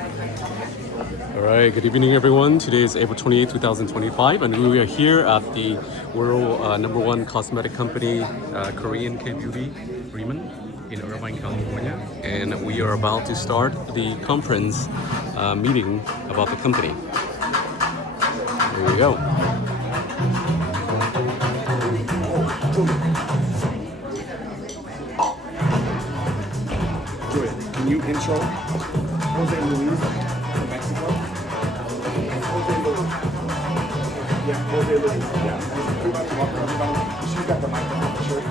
All right, good evening, everyone. Today is April 28, 2025, and we are here at the world #1 cosmetic company, Korean K-Beauty, RIMAN, in Irvine, California. And we are about to start the conference meeting about the company. Here we go. Good. Can you intro Jose Luis from Mexico? Jose Luis. Yeah, Jose Luis. Yeah. Everybody, welcome everybody. She's got the microphone for sure.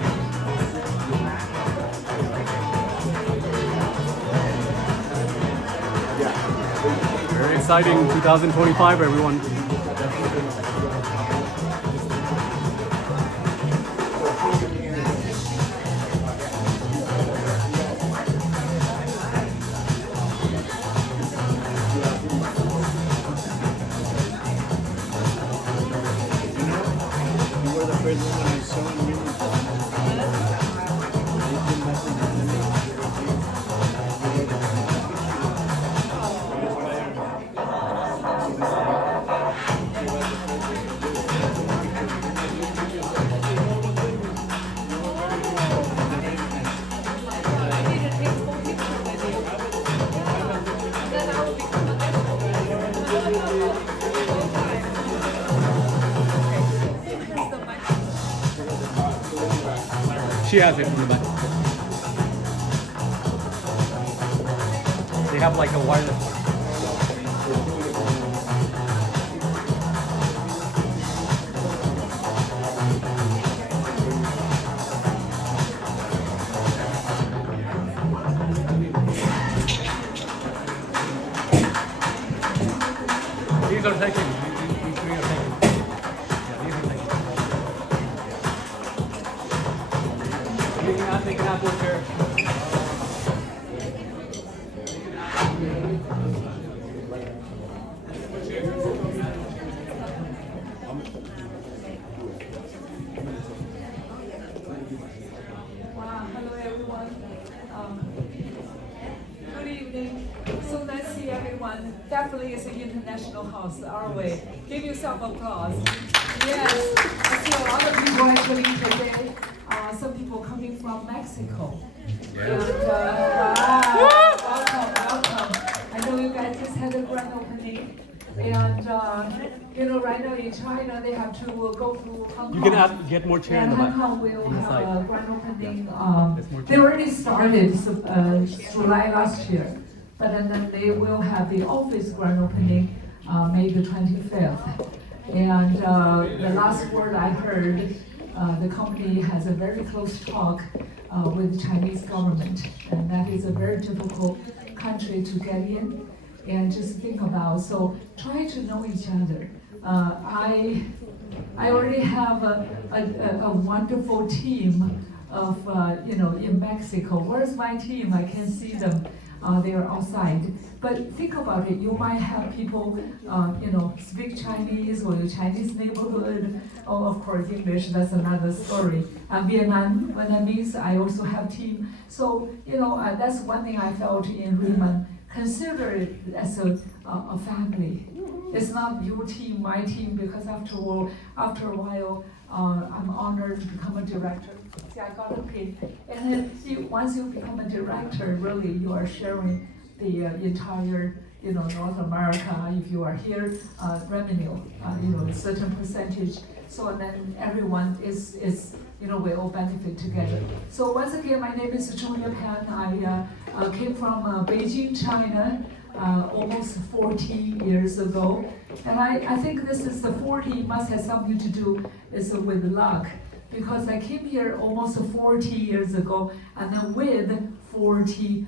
Yeah. Very exciting 2025, everyone. She has it in the back. They have like a wireless one. These are taken. These three are taken. Yeah, these are taken. They can have one chair. Wow, hello everyone. Good evening. So nice to see everyone. Definitely it's an international house our way. Give yourself applause. Yes, I see a lot of people actually today. Some people coming from Mexico. Yes. And, wow, welcome. I know you guys just had a grand opening. And right now in China they have to go to Hong Kong. You can get more chairs in And the back. Hong Kong will On the have side. a grand opening. There's more They already started July last year, but then they will have the office grand opening May the 25th. And the last word I heard, the company has a very close talk with the Chinese government, and that is a very difficult country to get in. And just think about, so try to know each other. I already have a wonderful team of, in Mexico. Where's my team? I can't see them. They are outside. But think about it. You might have people, speak Chinese or the Chinese neighborhood. Oh, of course, English. That's another story. Vietnamese. I also have team. So that's one thing I felt in RIMAN. Consider it as a family. It's not your team, my team, because after a while, I'm honored to become a director. See, I got a pin. And then once you become a director, really you are sharing the entire, North America. If you are here, revenue, a certain percentage. So then everyone is we all benefit together. So once again, my name is Julia Pan. I came from Beijing, China, almost 40 years ago. And I think this is the 40 must have something to do with luck, because I came here almost 40 years ago, and then with $40.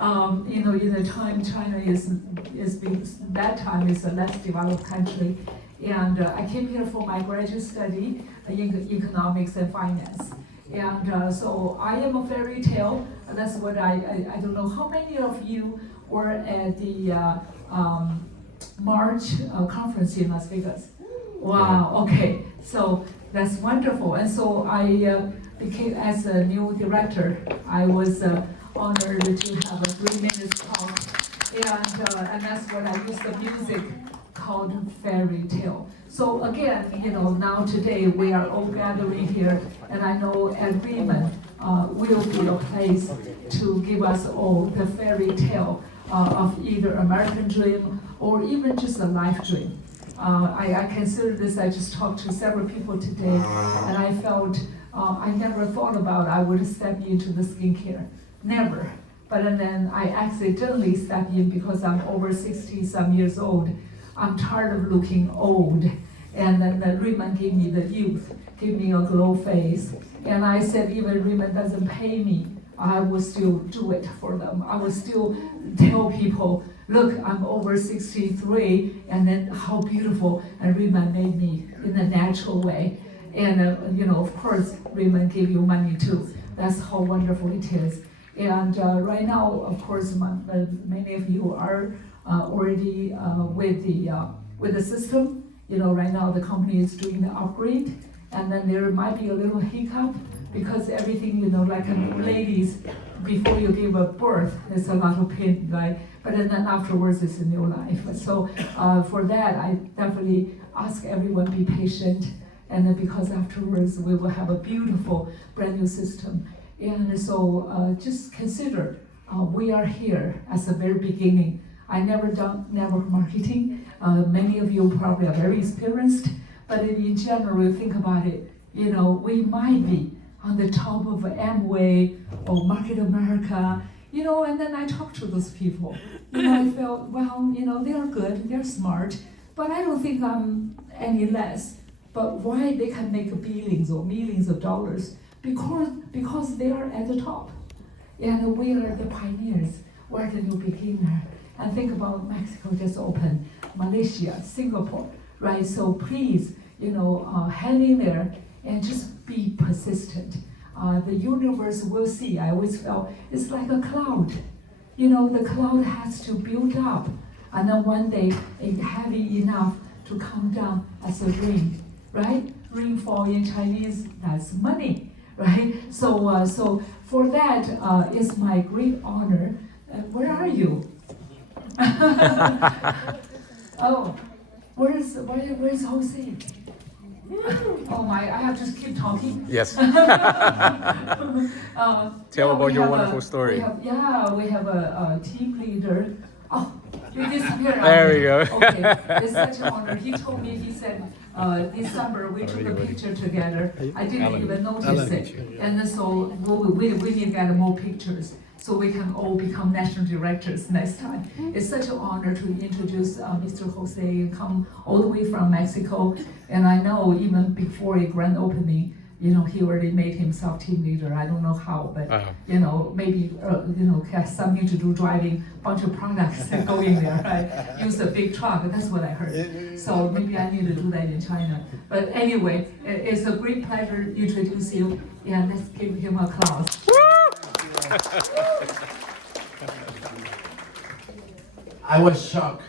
In the time China is being, that time is a less developed country. And I came here for my graduate study in economics and finance. And so I am a fairy tale. And that's what I don't know how many of you were at the March conference in Las Vegas. Wow, okay, so that's wonderful. And so I became, as a new director, I was honored to have a 3 minutes talk And that's what I use the music called fairy tale. So again, now today we are all gathering here, and I know at RIMAN will be a place to give us all the fairy tale of either American dream or even just a life dream. I consider this, I just talked to several people today, and I felt I never thought about I would step into the skincare, never. But then I accidentally stepped in because I'm over 60-some years old. I'm tired of looking old. And then the RIMAN gave me the youth, gave me a glow face. And I said, even RIMAN doesn't pay me, I will still do it for them. I will still tell people, look, I'm over 63, and then how beautiful, and RIMAN made me in a natural way. And of course, RIMAN give you money too. That's how wonderful it is. And right now, of course, many of you are already with the system. Right now the company is doing the upgrade, and then there might be a little hiccup because everything, like ladies, before you give a birth, there's a lot of pain, right? But then afterwards, it's a new life. So for that, I definitely ask everyone be patient, and then because afterwards we will have a beautiful brand new system. And so just consider, we are here as the very beginning. I never done network marketing. Many of you probably are very experienced, but in general, think about it, we might be on the top of Amway or Market America, and then I talk to those people. I felt, well, they are good, they're smart, but I don't think I'm any less. But why they can make billions or millions of dollars? Because they are at the top. And we are the pioneers, we're the new beginner. And think about Mexico just opened, Malaysia, Singapore, right? So please, hang in there and just be persistent. The universe will see. I always felt it's like a cloud. The cloud has to build up, and then one day it's heavy enough to come down as a rain, right? Rainfall in Chinese, that's money, right? So for that, it's my great honor. Where are you? Oh, where's Jose? Oh my, I have to just keep talking. Yes. Tell Tell about your wonderful story. We have a team leader. Oh, you disappeared. There we go. Okay, it's such an honor. He told me, he said, this summer we took a picture together. I didn't even notice it. And so we need to get more pictures, so we can all become national directors next time. It's such an honor to introduce Mr. Jose and come all the way from Mexico. And I know even before a grand opening, he already made himself team leader. I don't know how, but maybe has something to do driving a bunch of products and going there, right? Use a big truck. That's what I heard. So maybe I need to do that in China. But anyway, it's a great pleasure to introduce you. Yeah, let's give him a applause. I was shocked.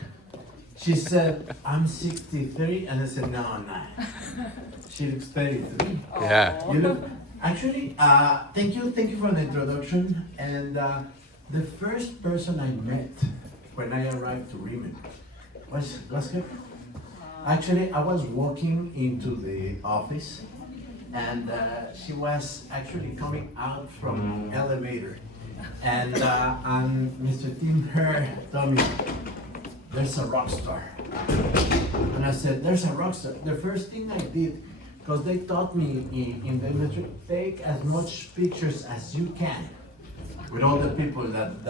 She said, I'm 63, and I said, no, I'm not. She looks 33. Yeah. You look, actually, thank you for the introduction. And the first person I met when I arrived to RIMAN was her. Actually, I was walking into the office, and she was actually coming out from elevator. And Mr. Tim Herr told me, there's a rock star. And I said, there's a rock star. The first thing I did, because they taught me in the industry, take as much pictures as you can with all the people that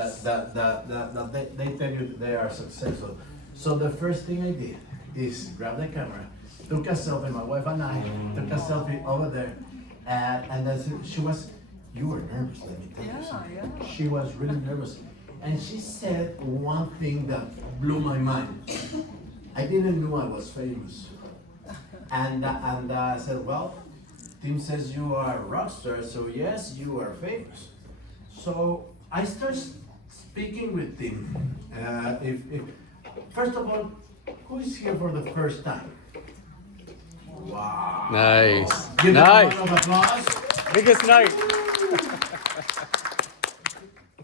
they tell you they are successful. So the first thing I did is grab the camera, took a selfie, my wife and I took a selfie over there, and then she was, you were nervous, let me tell you something. Yeah. She was really nervous. And she said one thing that blew my mind. I didn't know I was famous. And I said, well, Tim says you are a rock star, so yes, you are famous. So I started speaking with Tim. First of all, who is here for the first time? Wow. Nice. Give them a Nice. round of applause. Biggest night.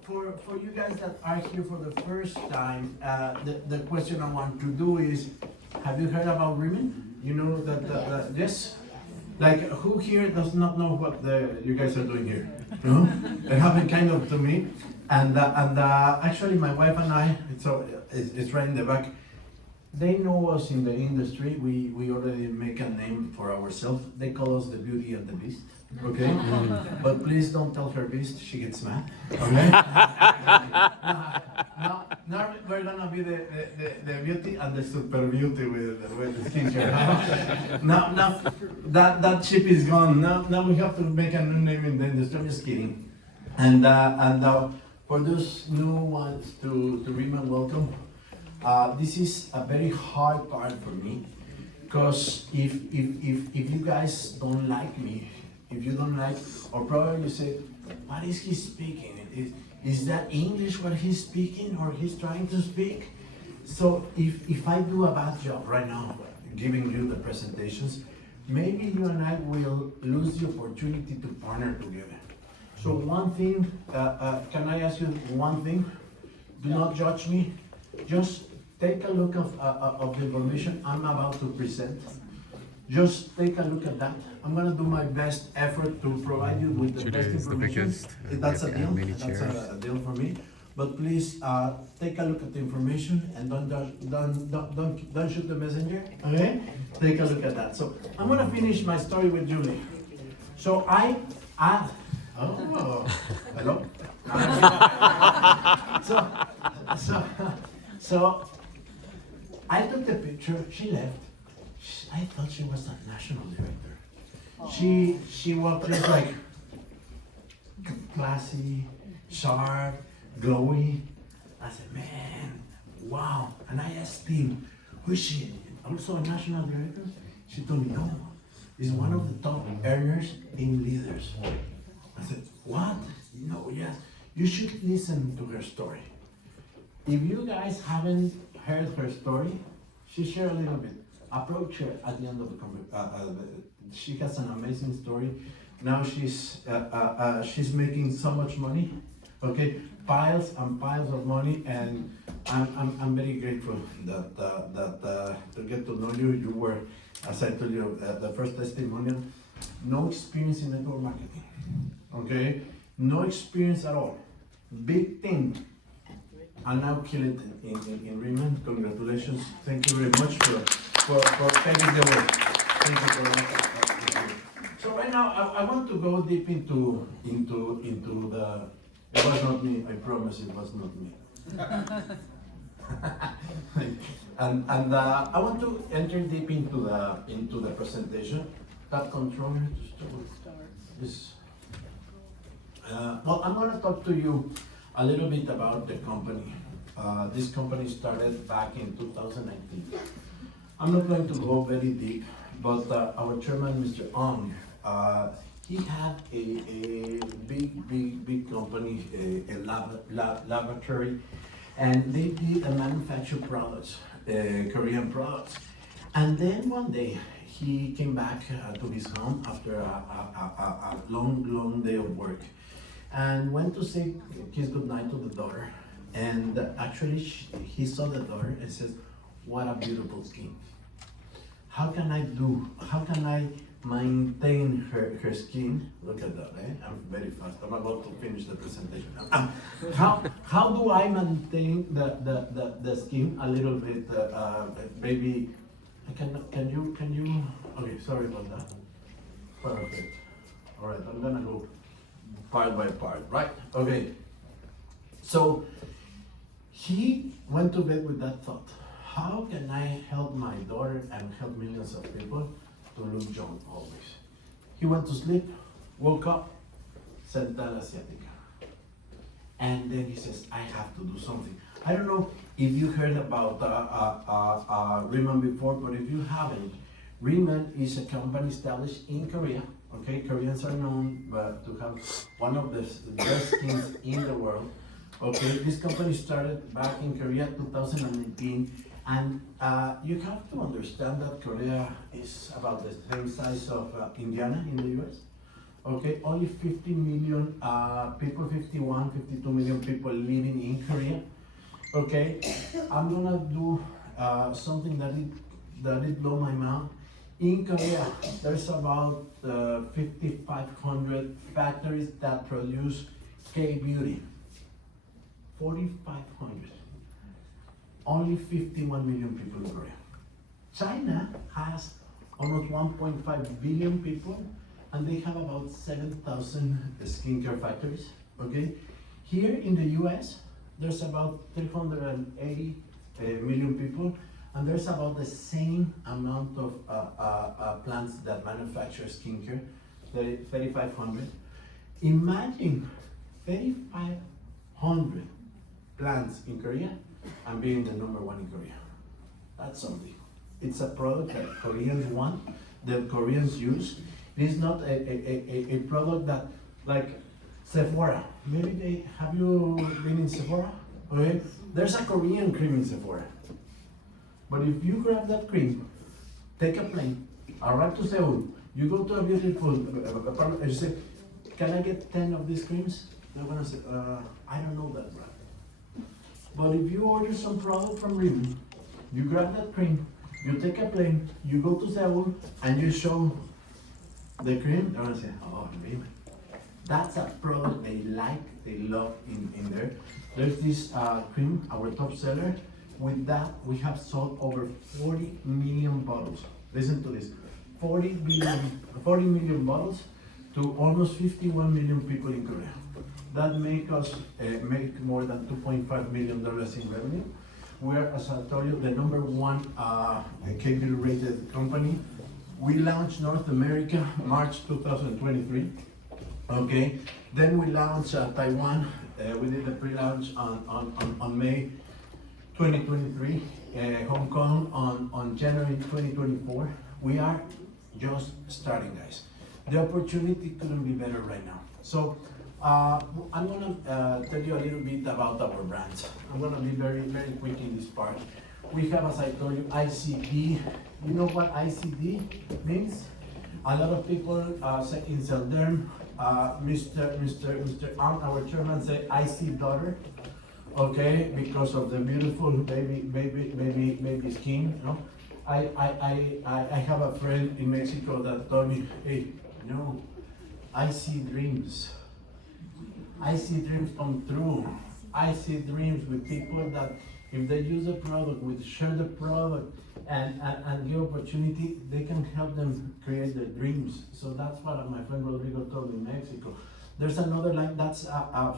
for you guys that are here for the first time, the question I want to do is, have you heard about RIMAN? You know that yes? Like, who here does not know what you guys are doing here? No? It happened kind of to me. And actually my wife and I, it's right in the back, they know us in the industry. We already make a name for ourselves. They call us the Beauty and the Beast, okay? But please don't tell her Beast, she gets mad, okay? Now we're gonna be the Beauty and the Super Beauty with the skincare. Now that ship is gone. Now we have to make a new name in the industry. I'm just kidding. And for those new ones to RIMAN, welcome. This is a very hard part for me, because if you guys don't like me, if you don't like, or probably you say, what is he speaking? Is that English what he's speaking, or he's trying to speak? So if I do a bad job right now, giving you the presentations, maybe you and I will lose the opportunity to partner together. So one thing, can I ask you one thing? Do not judge me. Just take a look of the information I'm about to present. Just take a look at that. I'm gonna do my best effort to provide you with the best information. That's a deal. That's a deal for me. But please take a look at the information and don't shoot the messenger. Okay? Take a look at that. So I'm gonna finish my story with Julie. So hello. So I took the picture. She left. I thought she was a national director. She walked just like classy, sharp, glowy. I said, man, wow. And I asked him, who is she? Also a national director? She told me, no. Is one of the top earners in leaders. I said, what? No, yes. You should listen to her story. If you guys haven't heard her story, she shared a little bit. Approach her at the end of the conversation. She has an amazing story. Now she's making so much money, okay, piles and piles of money, and I'm very grateful that to get to know you. You were, as I told you, the first testimonial. No experience in network marketing, okay, no experience at all. Big thing. And now kill it in RIMAN. Congratulations. Thank you very much for taking the work. Thank you very much. So right now I want to go deep into the. It was not me. I promise it was not me. and I want to enter deep into the presentation. That controller is. Well, I'm going to talk to you a little bit about the company. This company started back in 2019. I'm not going to go very deep, but our chairman, Mr. Ong, he had a big company, a laboratory, and they did manufacture products, Korean products. And then one day, he came back to his home after a long day of work, and went to say kiss goodnight to the daughter. And actually, he saw the daughter and says, "What a beautiful skin! How can I maintain her skin?" Look at that, eh? I'm very fast. I'm about to finish the presentation. How do I maintain the skin a little bit, maybe? Can you? Okay, sorry about that. Perfect. All right, I'm gonna go part by part, right? Okay. So he went to bed with that thought. How can I help my daughter and help millions of people to look young always? He went to sleep, woke up, Central Asiatica. And then he says, I have to do something. I don't know if you heard about RIMAN before, but if you haven't, RIMAN is a company established in Korea. Okay, Koreans are known to have one of the best skins in the world. Okay, this company started back in Korea 2019, and you have to understand that Korea is about the same size of Indiana in the US. Okay, only 50 million people, 51, 52 million people living in Korea. Okay, I'm gonna do something that it blew my mind. In Korea, there's about 5,500 factories that produce K-beauty. 4,500. Only 51 million people in Korea. China has almost 1.5 billion people, and they have about 7,000 skincare factories. Okay, here in the U.S., there's about 380 million people, and there's about the same amount of plants that manufacture skincare, 3,500. Imagine 3,500 plants in Korea and being the number one in Korea. That's something. It's a product that Koreans want, that Koreans use. It is not a product that, like Sephora. Maybe have you been in Sephora? Okay, there's a Korean cream in Sephora. But if you grab that cream, take a plane, arrive to Seoul, you go to a beautiful apartment and you say, can I get 10 of these creams? They're gonna say, I don't know that brand. But if you order some product from RIMAN, you grab that cream, you take a plane, you go to Seoul, and you show the cream, they're gonna say, oh, RIMAN. That's a product they like, they love in there. There's this cream, our top seller. With that, we have sold over 40 million bottles. Listen to this, 40 million bottles to almost 51 million people in Korea. That make us make more than $2.5 million in revenue. We're, as I told you, the number one KBL rated company. We launched North America March 2023. Okay, then we launched Taiwan. We did the pre-launch on May 2023. Hong Kong on January 2024. We are just starting, guys. The opportunity couldn't be better right now. So I'm gonna tell you a little bit about our brands. I'm gonna be very quick in this part. We have, as I told you, ICD. You know what ICD means? A lot of people say in Zelderm, Mr. our chairman say IC daughter, okay, because of the beautiful baby skin. You know? I have a friend in Mexico that told me, hey, no, I see dreams. I see dreams come true. I see dreams with people that if they use the product, we share the product and give opportunity, they can help them create their dreams. So that's what my friend Rodrigo told me in Mexico. There's another line that's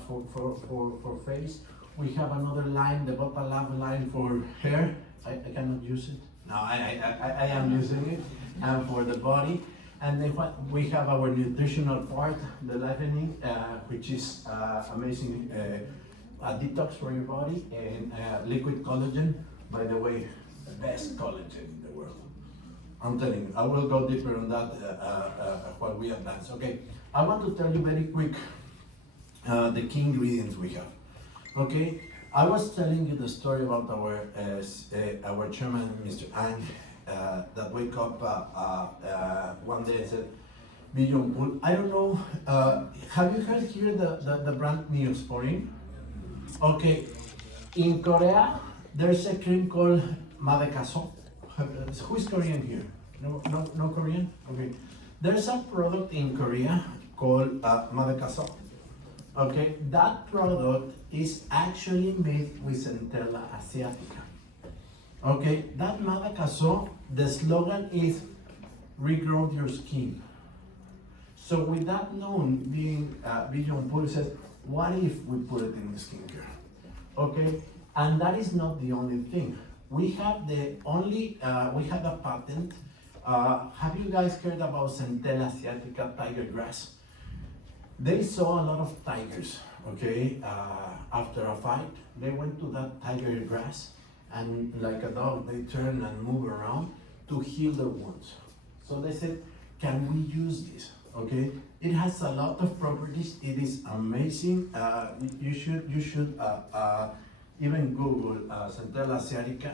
for face. We have another line, the Bota Lab line for hair. I cannot use it. No, I am using it. And for the body. And then we have our nutritional part, the livening, which is amazing detox for your body, and liquid collagen. By the way, the best collagen in the world. I'm telling you, I will go deeper on that while we advance. Okay, I want to tell you very quick the key ingredients we have. Okay, I was telling you the story about our chairman, Mr. Ang, that wake up one day and said, Beyond Pool. I don't know, have you heard here the brand Neosporin? Okay, in Korea, there's a cream called Madekaso. Who is Korean here? No Korean? Okay. There's a product in Korea called Madekaso. Okay, that product is actually made with Centella asiatica. Okay, that Madekaso, the slogan is regrow your skin. So with that known being Beyond Pool says, what if we put it in the skincare? Okay, and that is not the only thing. We have we have a patent. Have you guys heard about Centella asiatica tiger grass? They saw a lot of tigers, okay, after a fight. They went to that tiger grass and like a dog, they turn and move around to heal their wounds. So they said, can we use this? Okay, it has a lot of properties. It is amazing. You should even Google Centella asiatica.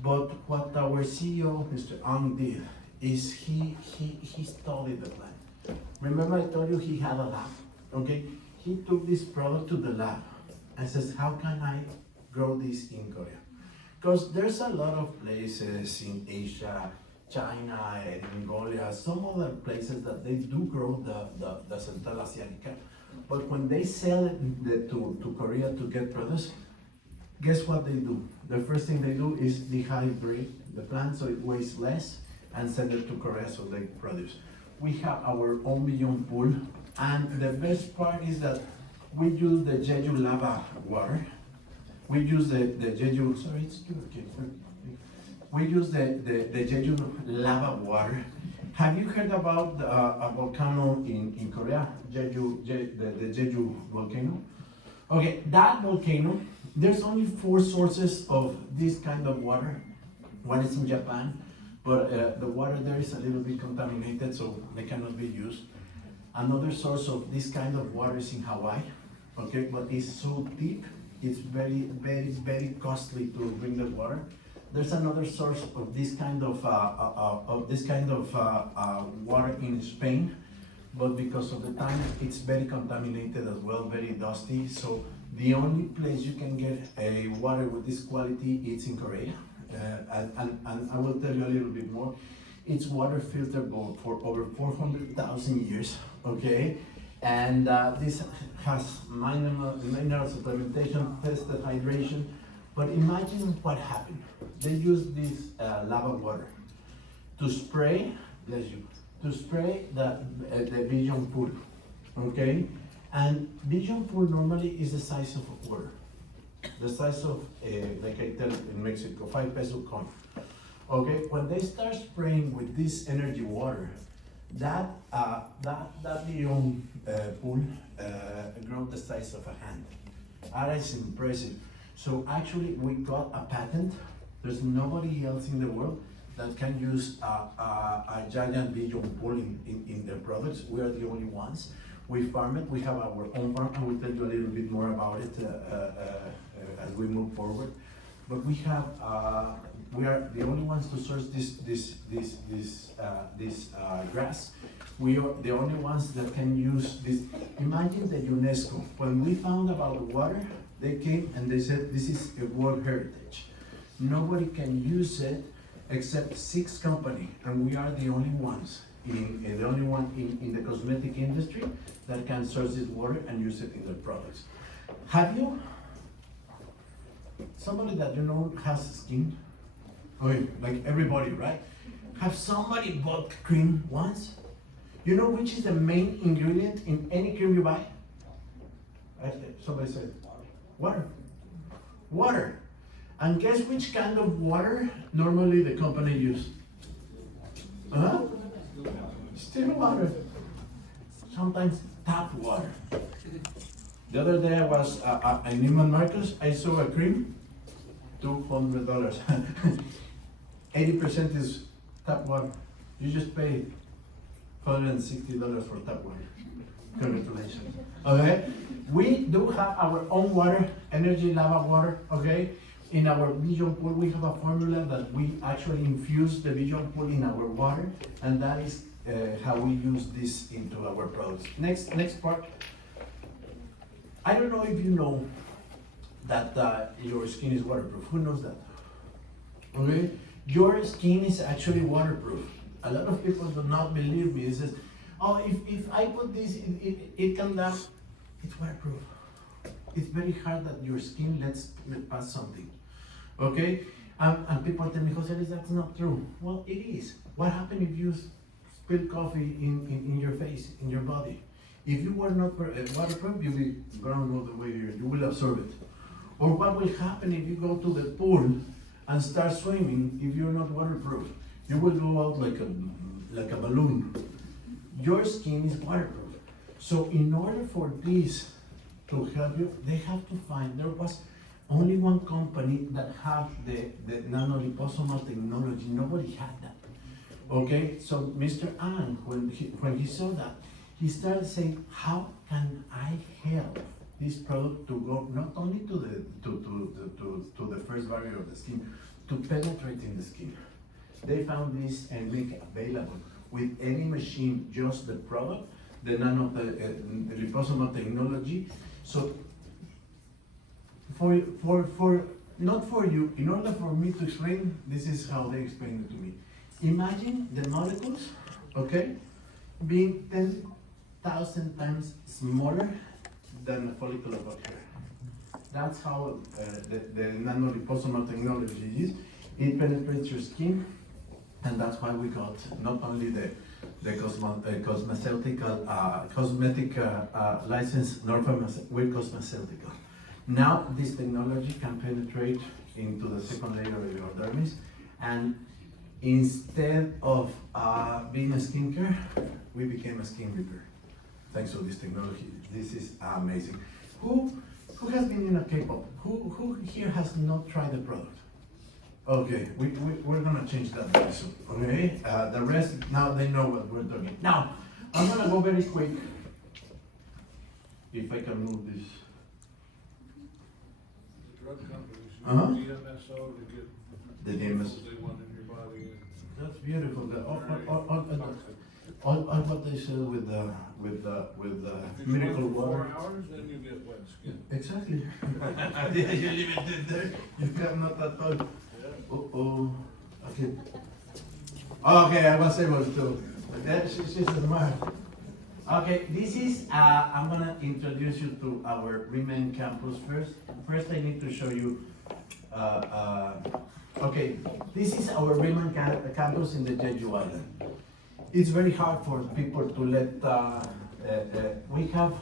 But what our CEO, Mr. Ang, did is he studied the plant. Remember I told you he had a lab, okay? He took this product to the lab and says, how can I grow this in Korea? Because there's a lot of places in Asia, China, and Mongolia, some other places that they do grow the Central Asiatica. But when they sell it to Korea to get products, guess what they do? The first thing they do is dehydrate the plant so it weighs less and send it to Korea so they produce. We have our own Beyond Pool, and the best part is that we use the Jeju lava water. We use the Jeju, sorry, it's okay. We use the Jeju lava water. Have you heard about a volcano in Korea, the Jeju volcano? Okay, that volcano, there's only 4 sources of this kind of water. One is in Japan, but the water there is a little bit contaminated, so they cannot be used. Another source of this kind of water is in Hawaii, okay, but it's so deep, it's very, very, very costly to bring the water. There's another source of this kind of water in Spain, but because of the time, it's very contaminated as well, very dusty. So the only place you can get a water with this quality is in Korea. And I will tell you a little bit more. It's water filtered for over 400,000 years, okay? And this has mineral supplementation, tested hydration. But imagine what happened. They use this lava water to spray, bless you, to spray the Vision Pool, okay? And Vision Pool normally is the size of a quarter, the size of, like I tell in Mexico, 5 peso coin. Okay, when they start spraying with this energy water, that Vision Pool grows the size of a hand. That is impressive. So actually, we got a patent. There's nobody else in the world that can use a giant Vision Pool in their products. We are the only ones. We farm it. We have our own farm, and we'll tell you a little bit more about it as we move forward. But we are the only ones to source this grass. We are the only ones that can use this. Imagine the UNESCO. When we found about the water, they came and they said this is a World Heritage. Nobody can use it except 6 companies, and we are the only ones in the cosmetic industry that can source this water and use it in their products. Have you? Somebody that you know has skin? Okay, like everybody, right? Have somebody bought cream once? You know which is the main ingredient in any cream you buy? Somebody said, water. Water. And guess which kind of water normally the company use? Huh? Still water. Sometimes tap water. The other day I was in Neiman Marcus, I saw a cream, $200. 80% is tap water. You just pay $160 for tap water. Congratulations. Okay? We do have our own water, energy lava water, okay? In our Vision Pool, we have a formula that we actually infuse the Vision Pool in our water, and that is how we use this into our products. Next part. I don't know if you know that your skin is waterproof. Who knows that? Okay? Your skin is actually waterproof. A lot of people do not believe me. It says, oh, if I put this, it can damp. It's waterproof. It's very hard that your skin lets pass something. Okay? And people tell me, Jose, that's not true. Well, it is. What happens if you spill coffee in your face, in your body? If you were not waterproof, you'll be ground all the way here. You will absorb it. Or what will happen if you go to the pool and start swimming if you're not waterproof? You will go out like a balloon. Your skin is waterproof. So in order for this to help you, they have to find, there was only one company that had the nanoliposomal technology. Nobody had that. Okay, so Mr. An, when he saw that, he started saying, how can I help this product to go not only to the first barrier of the skin, to penetrate in the skin? They found this and make it available with any machine, just the product, the nano liposomal technology. So not for you, in order for me to explain, this is how they explain it to me. Imagine the molecules, okay, being 10,000 times smaller than a follicle of a hair. That's how the nano liposomal technology is. It penetrates your skin, and that's why we got not only the cosmetic license, nor we're cosmeceutical. Now this technology can penetrate into the second layer of your dermis, and instead of being a skincare, we became a skin repair. Thanks to this technology. This is amazing. Who has been in a K-pop? Who here has not tried the product? Okay, we're gonna change that very soon, okay? The rest, now they know what we're talking. Now, I'm gonna go very quick. If I can move this. The drug companies use Uh-huh. DMSO to get The DMS. they want in your body. That's beautiful. All what they said with If you miracle run for water. 4 hours, then you get wet skin. Exactly. You leave it there. You cannot at all. Oh. Okay. Okay, I was able to. She's smart. Okay, this is. I'm gonna introduce you to our RIMAN campus first. First, I need to show you. Okay, this is our RIMAN campus in the Jeju Island. It's very hard for people to let. We have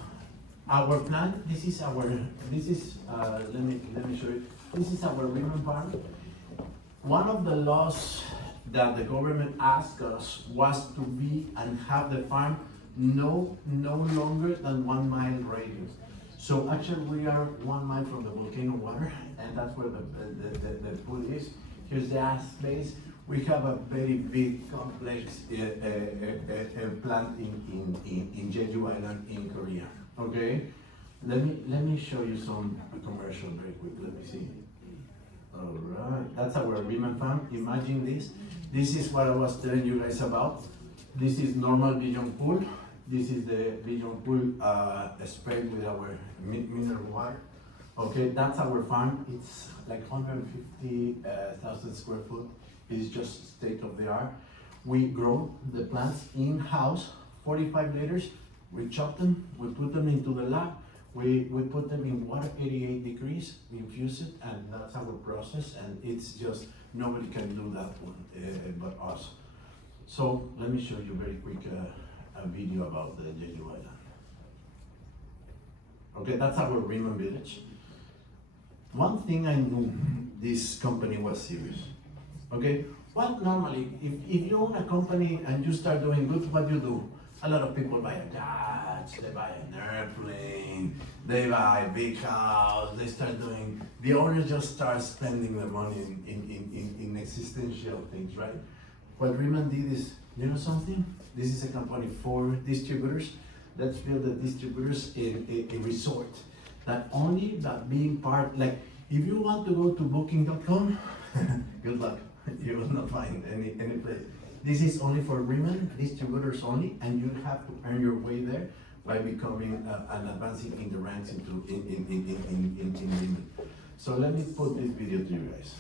our plan. This is our. This is. Let me show you. This is our RIMAN farm. One of the laws that the government asked us was to be and have the farm no longer than 1 mile radius. So actually we are 1 mile from the volcano water, and that's where the pool is. Here's the ice base. We have a very big complex plant in Jeju Island in Korea. Okay, let me show you some commercial very quick. Let me see. All right, that's our RIMAN farm. Imagine this. This is what I was telling you guys about. This is normal vision pool. This is the vision pool sprayed with our mineral water. Okay, that's our farm. It's like 150,000 square foot. It's just state of the art. We grow the plants in-house, 45 liters. We chop them, we put them into the lab. We put them in water, 88 degrees, we infuse it, and that's our process, and it's just, nobody can do that one but us. So let me show you very quick a video about the Jeju Island. Okay, that's our RIMAN village. One thing I knew, this company was serious. Okay, what normally, if you own a company and you start doing good, what you do? A lot of people buy a yacht, they buy an airplane, they buy a big house, they start doing, the owners just start spending the money in existential things, right? What RIMAN did is, you know something? This is a company for distributors. Let's build the distributors a resort. That only that being part, like, if you want to go to booking.com, good luck. You will not find any place. This is only for RIMAN, distributors only, and you have to earn your way there by becoming and advancing in the ranks into RIMAN. So let me put this video to you guys.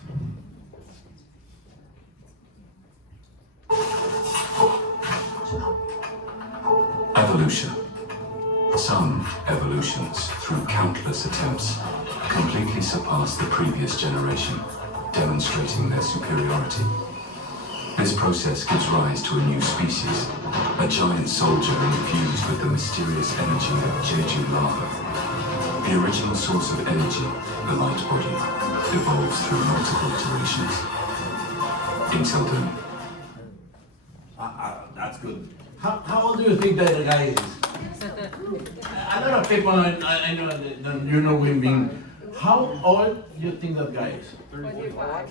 Evolution. Some evolutions, through countless attempts, completely surpass the previous generation, demonstrating their superiority. This process gives rise to a new species, a giant soldier infused with the mysterious energy of Jeju lava. The original source of energy, the light body, evolves through multiple iterations. Until then. That's good. How old do you think that the guy is? A lot of people I know, you know him being. How old do you think that guy is? 25.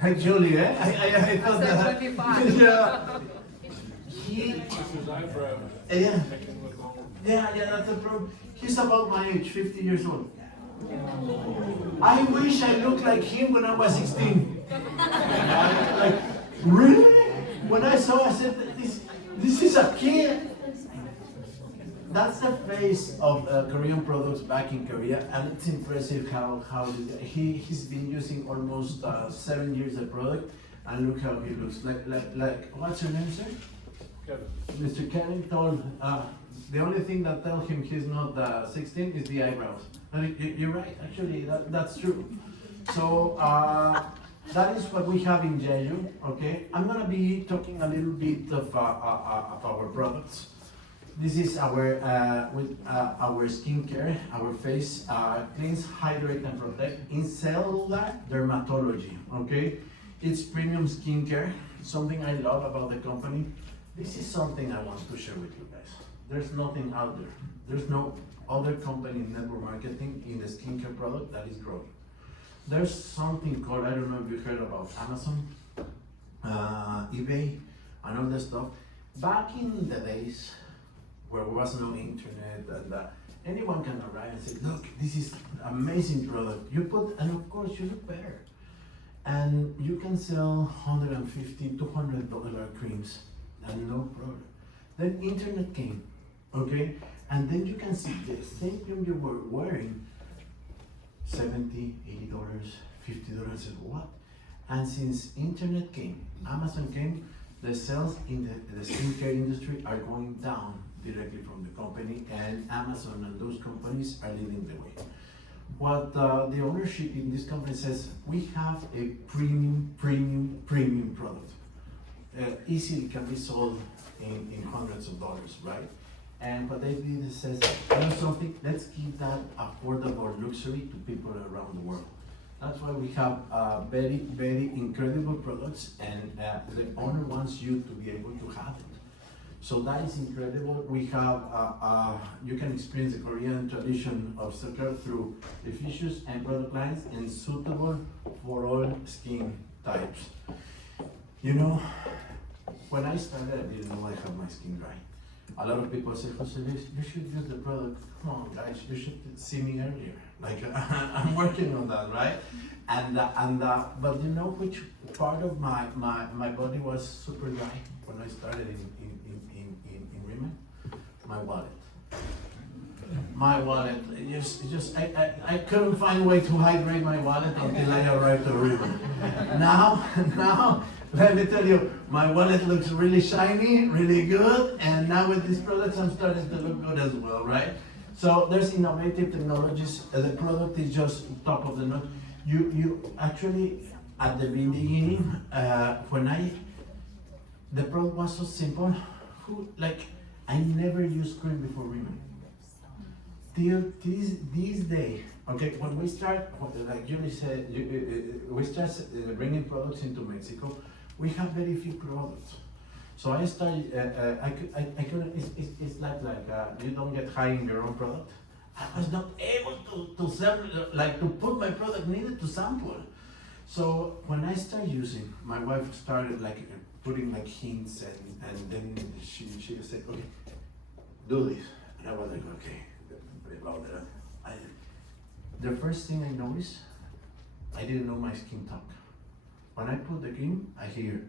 Actually, I thought that. 25. Yeah. He, His eyebrows. yeah, Making look old. yeah, that's a problem. He's about my age, 50 years old. I wish I looked like him when I was 16. Like, really? when I saw, I said, this is a kid. That's the face of Korean products back in Korea, and it's impressive how he's been using almost 7 years the product, and look how he looks. Like what's your name, sir? Kevin. Mr. Kevin told, the only thing that tells him he's not 16 is the eyebrows. And you're right, actually, that's true. So that is what we have in Jeju, okay? I'm gonna be talking a little bit of our products. This is our skincare, our face cleans, hydrate, and protect in cellular dermatology, okay? It's premium skincare, something I love about the company. This is something I want to share with you guys. There's nothing out there. There's no other company in network marketing in the skincare product that is growing. There's something called, I don't know if you heard about Amazon, eBay, and all that stuff. Back in the days where there was no internet and anyone can arrive and say, look, this is amazing product. You put, and of course you look better. And you can sell $150, $200 creams and no problem. Then internet came, okay? And then you can see the same cream you were wearing, $70, $80, $50, said what? And since internet came, Amazon came, the sales in the skincare industry are going down directly from the company, and Amazon and those companies are leading the way. What the ownership in this company says, we have a premium product. Easily can be sold in hundreds of dollars, right? And what they did is says, you know something, let's give that affordable luxury to people around the world. That's why we have very incredible products, and the owner wants you to be able to have it. So that is incredible. We have, you can experience the Korean tradition of skincare through efficacious and product lines and suitable for all skin types. You know, when I started, I didn't know I had my skin dry. A lot of people say, Jose Luis, you should use the product. Come on, guys, you should see me earlier. Like, I'm working on that, right? But you know which part of my body was super dry when I started in RIMAN? My wallet. My wallet. I couldn't find a way to hydrate my wallet until I arrived to RIMAN. Now, let me tell you, my wallet looks really shiny, really good, and now with these products, I'm starting to look good as well, right? So there's innovative technologies. The product is just top of the notch. You actually, at the beginning, the product was so simple, I never used cream before RIMAN. Till this day, okay, when we start, like Julie said, we start bringing products into Mexico, we have very few products. So I started, I couldn't, it's like you don't get high in your own product. I was not able to sample, to put my product, needed to sample. So when I started using, my wife started putting hints, and then she said, okay, do this. And I was like, okay. The first thing I noticed, I didn't know my skin talk. When I put the cream, I hear,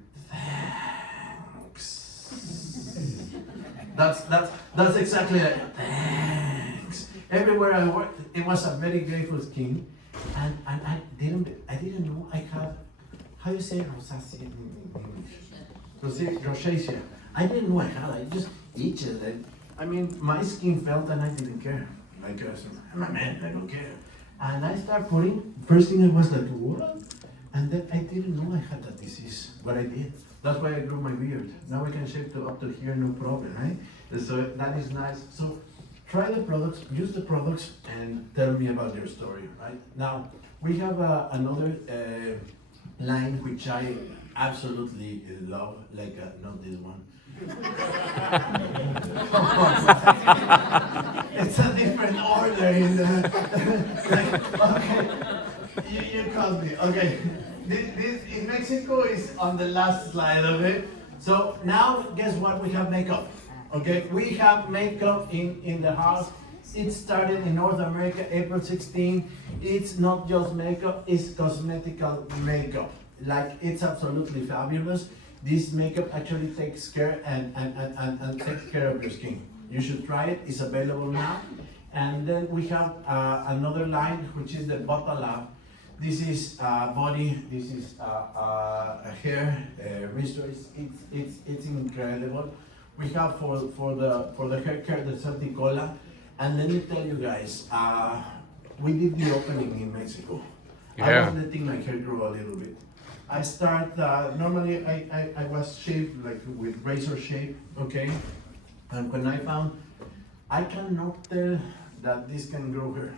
thanks. That's exactly it. Thanks. Everywhere I worked, it was a very grateful skin, and I didn't know I had, how do you say rosacea in English? Rosacea. I didn't know I had it. I just itched it. I mean, my skin felt, and I didn't care. I'm a man, I don't care. And I started putting, first thing I was like, what? And then I didn't know I had that disease, but I did. That's why I grew my beard. Now I can shave up to here, no problem, right? So that is nice. So try the products, use the products, and tell me about your story, right? Now, we have another line which I absolutely love, not this one. It's a different order in the, okay, you called me, okay. This in Mexico is on the last slide of it. So now, guess what? We have makeup, okay? We have makeup in the house. It started in North America, April 16. It's not just makeup, it's cosmetical makeup. It's absolutely fabulous. This makeup actually takes care and takes care of your skin. You should try it. It's available now. And then we have another line, which is the Bota Lab. This is body. This is hair restore. It's incredible. We have for the hair care the Santicola. And let me tell you guys, we did the opening in Mexico. I Yeah. was letting my hair grow a little bit. I start, normally I was shaved like with razor shape, okay? And when I found, I cannot tell that this can grow hair.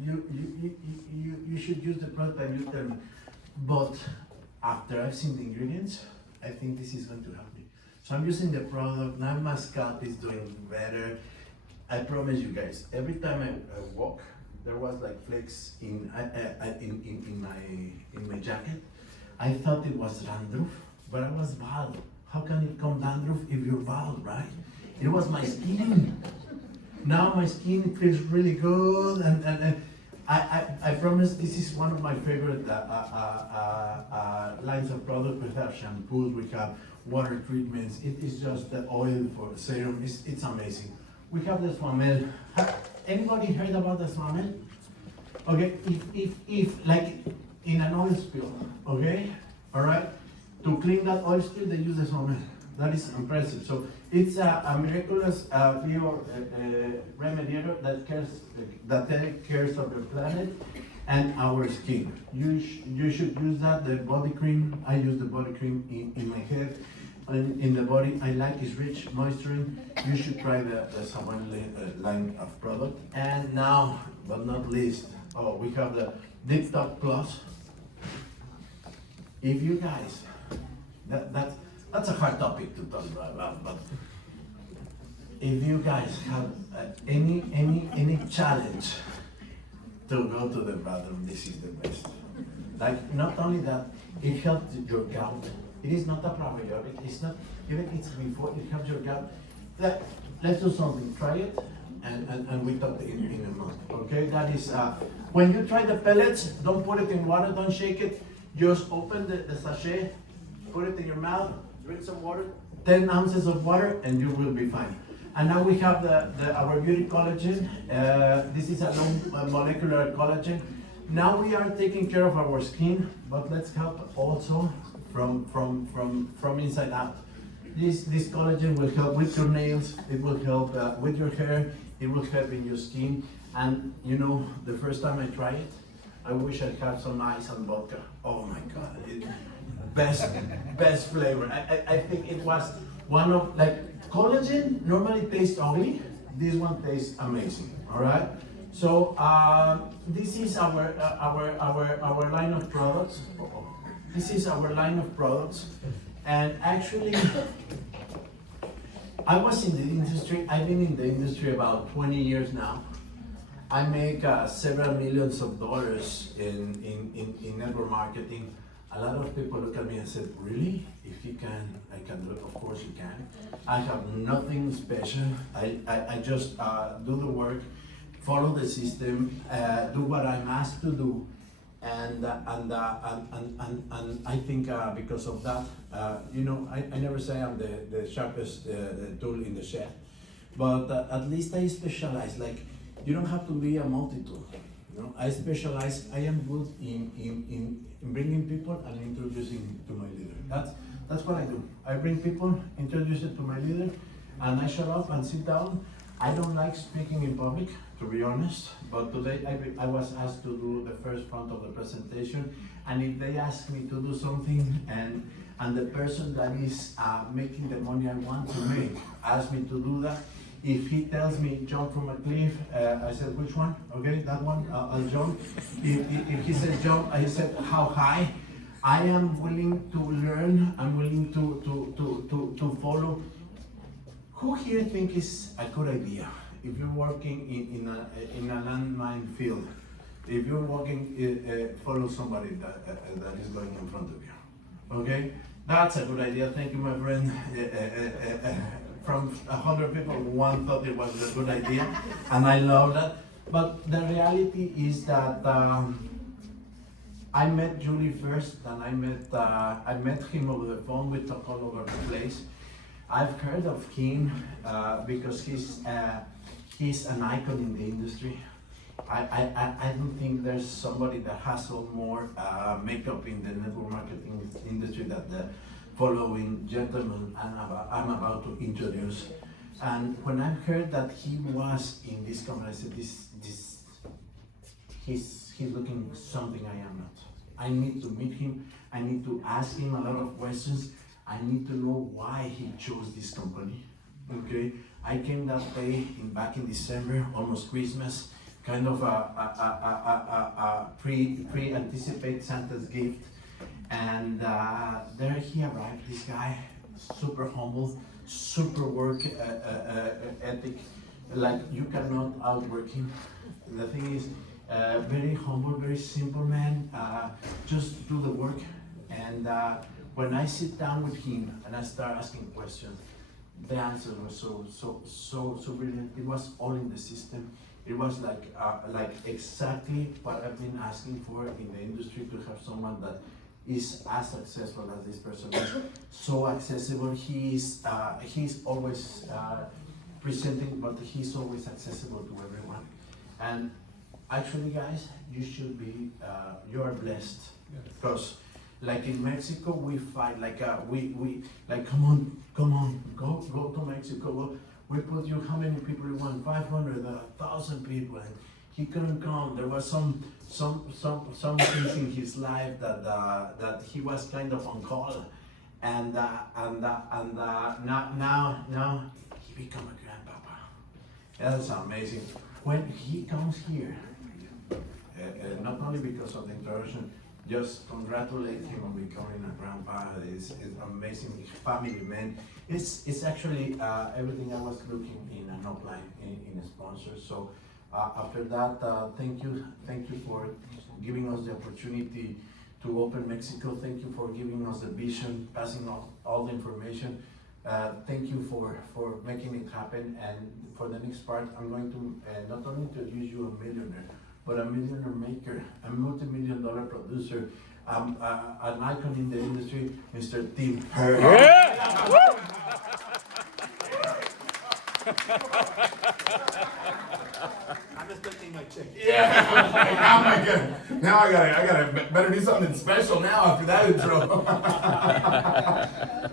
You should use the product and you tell me. But after I've seen the ingredients, I think this is going to help me. So I'm using the product, now my scalp is doing better. I promise you guys, every time I walk, there was like flakes in my jacket. I thought it was dandruff, but I was bald. How can it come dandruff if you're bald, right? It was my skin. Now my skin feels really good, and I promise this is one of my favorite lines of product. We have shampoos, we have water treatments. It is just the oil for serum. It's amazing. We have the Swamel. Anybody heard about the Swamel? Okay, if like in an oil spill, okay, all right, to clean that oil spill, they use the Swamel. That is impressive. So it's a miraculous bio remediator that takes care of your planet and our skin. You should use that. The body cream, I use the body cream in my head. And in the body, I like is rich, moisturizing. You should try the Sawan line of product. And now, but not least, we have the Deep Talk Plus. If you guys, that's a hard topic to talk about, but if you guys have any challenge to go to the bathroom, this is the best. Like, not only that, it helps your gout. It is not a probiotic. It's not, even it's before, it helps your gout. Let's do something, try it, and we talk in a month, okay? That is, when you try the pellets, don't put it in water, don't shake it. Just open the sachet, put it in your mouth, drink some water, 10 ounces of water, and you will be fine. And now we have our beauty collagen. This is a low molecular collagen. Now we are taking care of our skin, but let's help also from inside out. This collagen will help with your nails, it will help with your hair, it will help in your skin. And you know, the first time I tried it, I wish I had some ice and vodka. Oh my God, best flavor. I think it was one of, like, collagen normally tastes ugly. This one tastes amazing, all right? So this is our line of products. This is our line of products. And actually, I was in the industry, I've been in the industry about 20 years now. I make several millions of dollars in network marketing. A lot of people look at me and said, really? If you can, I can do it. Of course you can. I have nothing special. I just do the work, follow the system, do what I'm asked to do. And I think because of that, you know, I never say I'm the sharpest tool in the shed, but at least I specialize. Like, you don't have to be a multi-tool. You know, I specialize. I am good in bringing people and introducing to my leader. That's what I do. I bring people, introduce it to my leader, and I shut up and sit down. I don't like speaking in public, to be honest, but today I was asked to do the first front of the presentation, and if they ask me to do something and the person that is making the money I want to make asks me to do that, if he tells me jump from a cliff, I said, which one? Okay, that one, I'll jump. If he says jump, I said how high. I am willing to learn, I'm willing to follow. Who here think is a good idea? If you're working in a landmine field, if you're walking, follow somebody that is going in front of you. Okay, that's a good idea. Thank you, my friend. From 100 people, one thought it was a good idea, and I love that. But the reality is that I met Julie first, and I met him over the phone. We talk all over the place. I've heard of him because he's an icon in the industry. I don't think there's somebody that hustle more makeup in the network marketing industry than the following gentleman I'm about to introduce. And when I heard that he was in this company, I said, he's looking something I am not. I need to meet him. I need to ask him a lot of questions. I need to know why he chose this company. Okay, I came that day back in December, almost Christmas, kind of a pre-anticipate Santa's gift, and there he arrived. This guy, super humble, super work ethic. Like you cannot outwork him. The thing is, very humble, very simple man. Just do the work. And when I sit down with him and I start asking questions, the answer was so brilliant. It was all in the system. It was like exactly what I've been asking for in the industry, to have someone that is as successful as this person is, so accessible. He's always presenting, but he's always accessible to everyone. And actually, guys, you should be, you are blessed, because like in Mexico, we fight, we come on, go to Mexico. Well, we put you, how many people you want? 500, 1,000 people, and he couldn't come. There was some things in his life that he was kind of on call, and now he become a grandpapa. That's amazing. When he comes here, not only because of the introduction, just congratulate him on becoming a grandpa. It's amazing family man. It's actually everything I was looking in an upline in a sponsor. So after that, thank you for giving us the opportunity to open Mexico. Thank you for giving us the vision, passing all the information. Thank you for making it happen. And for the next part, I'm going to not only introduce you a millionaire, but a millionaire maker, a multi-million-dollar producer, an icon in the industry, Mr. Tim Herr. Yeah. I'm expecting my check. Yeah. Now I gotta better do something special now after that intro.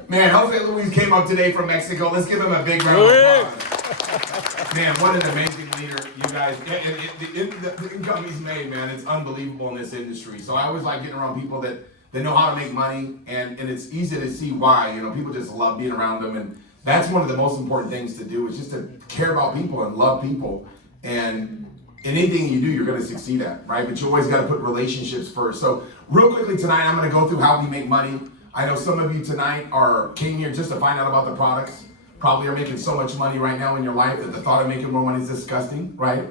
Man, Jose Luis came up today from Mexico. Let's give him a big round of applause. Man, what an amazing leader, you guys. The income he's made, man, it's unbelievable in this industry. So I always like getting around people that know how to make money, and it's easy to see why. You know, people just love being around them, and that's one of the most important things to do, is just to care about people and love people. And anything you do, you're going to succeed at, right? But you always got to put relationships first. So real quickly tonight, I'm going to go through how we make money. I know some of you tonight came here just to find out about the products. Probably are making so much money right now in your life that the thought of making more money is disgusting, right?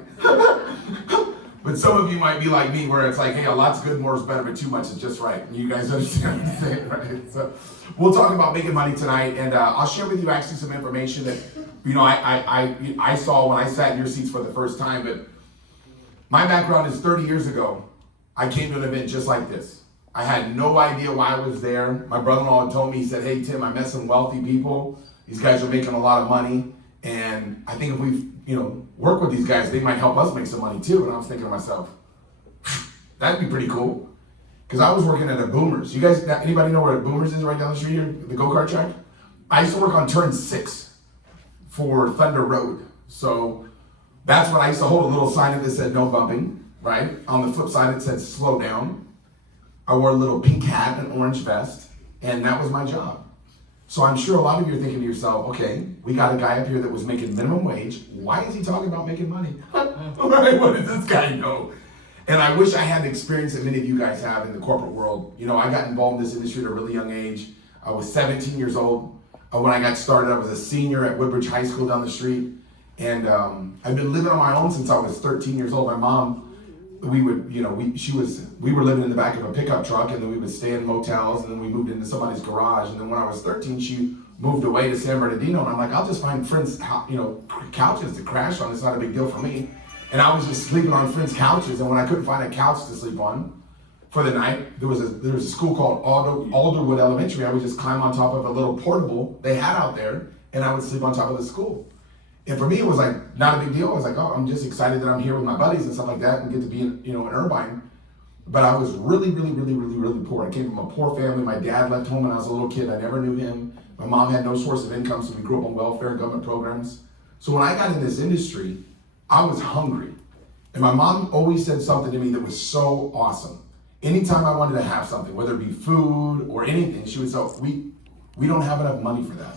But some of you might be like me, where it's like, hey, a lot's good, more is better, but too much is just right. And you guys understand what I'm saying, right? So we'll talk about making money tonight, and I'll share with you actually some information that, you know, I saw when I sat in your seats for the first time. But my background is 30 years ago. I came to an event just like this. I had no idea why I was there. My brother-in-law told me, he said, hey, Tim, I met some wealthy people. These guys are making a lot of money, and I think if we, work with these guys, they might help us make some money too. And I was thinking to myself, that'd be pretty cool, because I was working at a Boomers. You guys, anybody know where a Boomers is right down the street here, the go-kart track? I used to work on turn 6 for Thunder Road. So that's when I used to hold a little sign that said no bumping, right? On the flip side, it said slow down. I wore a little pink hat and orange vest, and that was my job. So I'm sure a lot of you are thinking to yourself, okay, we got a guy up here that was making minimum wage. Why is he talking about making money? Right, what does this guy know? And I wish I had the experience that many of you guys have in the corporate world. You know, I got involved in this industry at a really young age. I was 17 years old. When I got started, I was a senior at Woodbridge High School down the street. And I've been living on my own since I was 13 years old. My mom, we were living in the back of a pickup truck, and then we would stay in motels, and then we moved into somebody's garage. And then when I was 13, she moved away to San Bernardino, and I'm like, I'll just find friends, couches to crash on. It's not a big deal for me. And I was just sleeping on friends' couches, and when I couldn't find a couch to sleep on, for the night. There was a school called Alderwood Elementary. I would just climb on top of a little portable they had out there, and I would sleep on top of the school. And for me, it was like not a big deal. I was like, oh, I'm just excited that I'm here with my buddies and stuff like that, and get to be in Irvine. But I was really poor. I came from a poor family. My dad left home when I was a little kid. I never knew him. My mom had no source of income, so we grew up on welfare and government programs. So when I got in this industry, I was hungry. And my mom always said something to me that was so awesome. Anytime I wanted to have something, whether it be food or anything, she would say, we don't have enough money for that.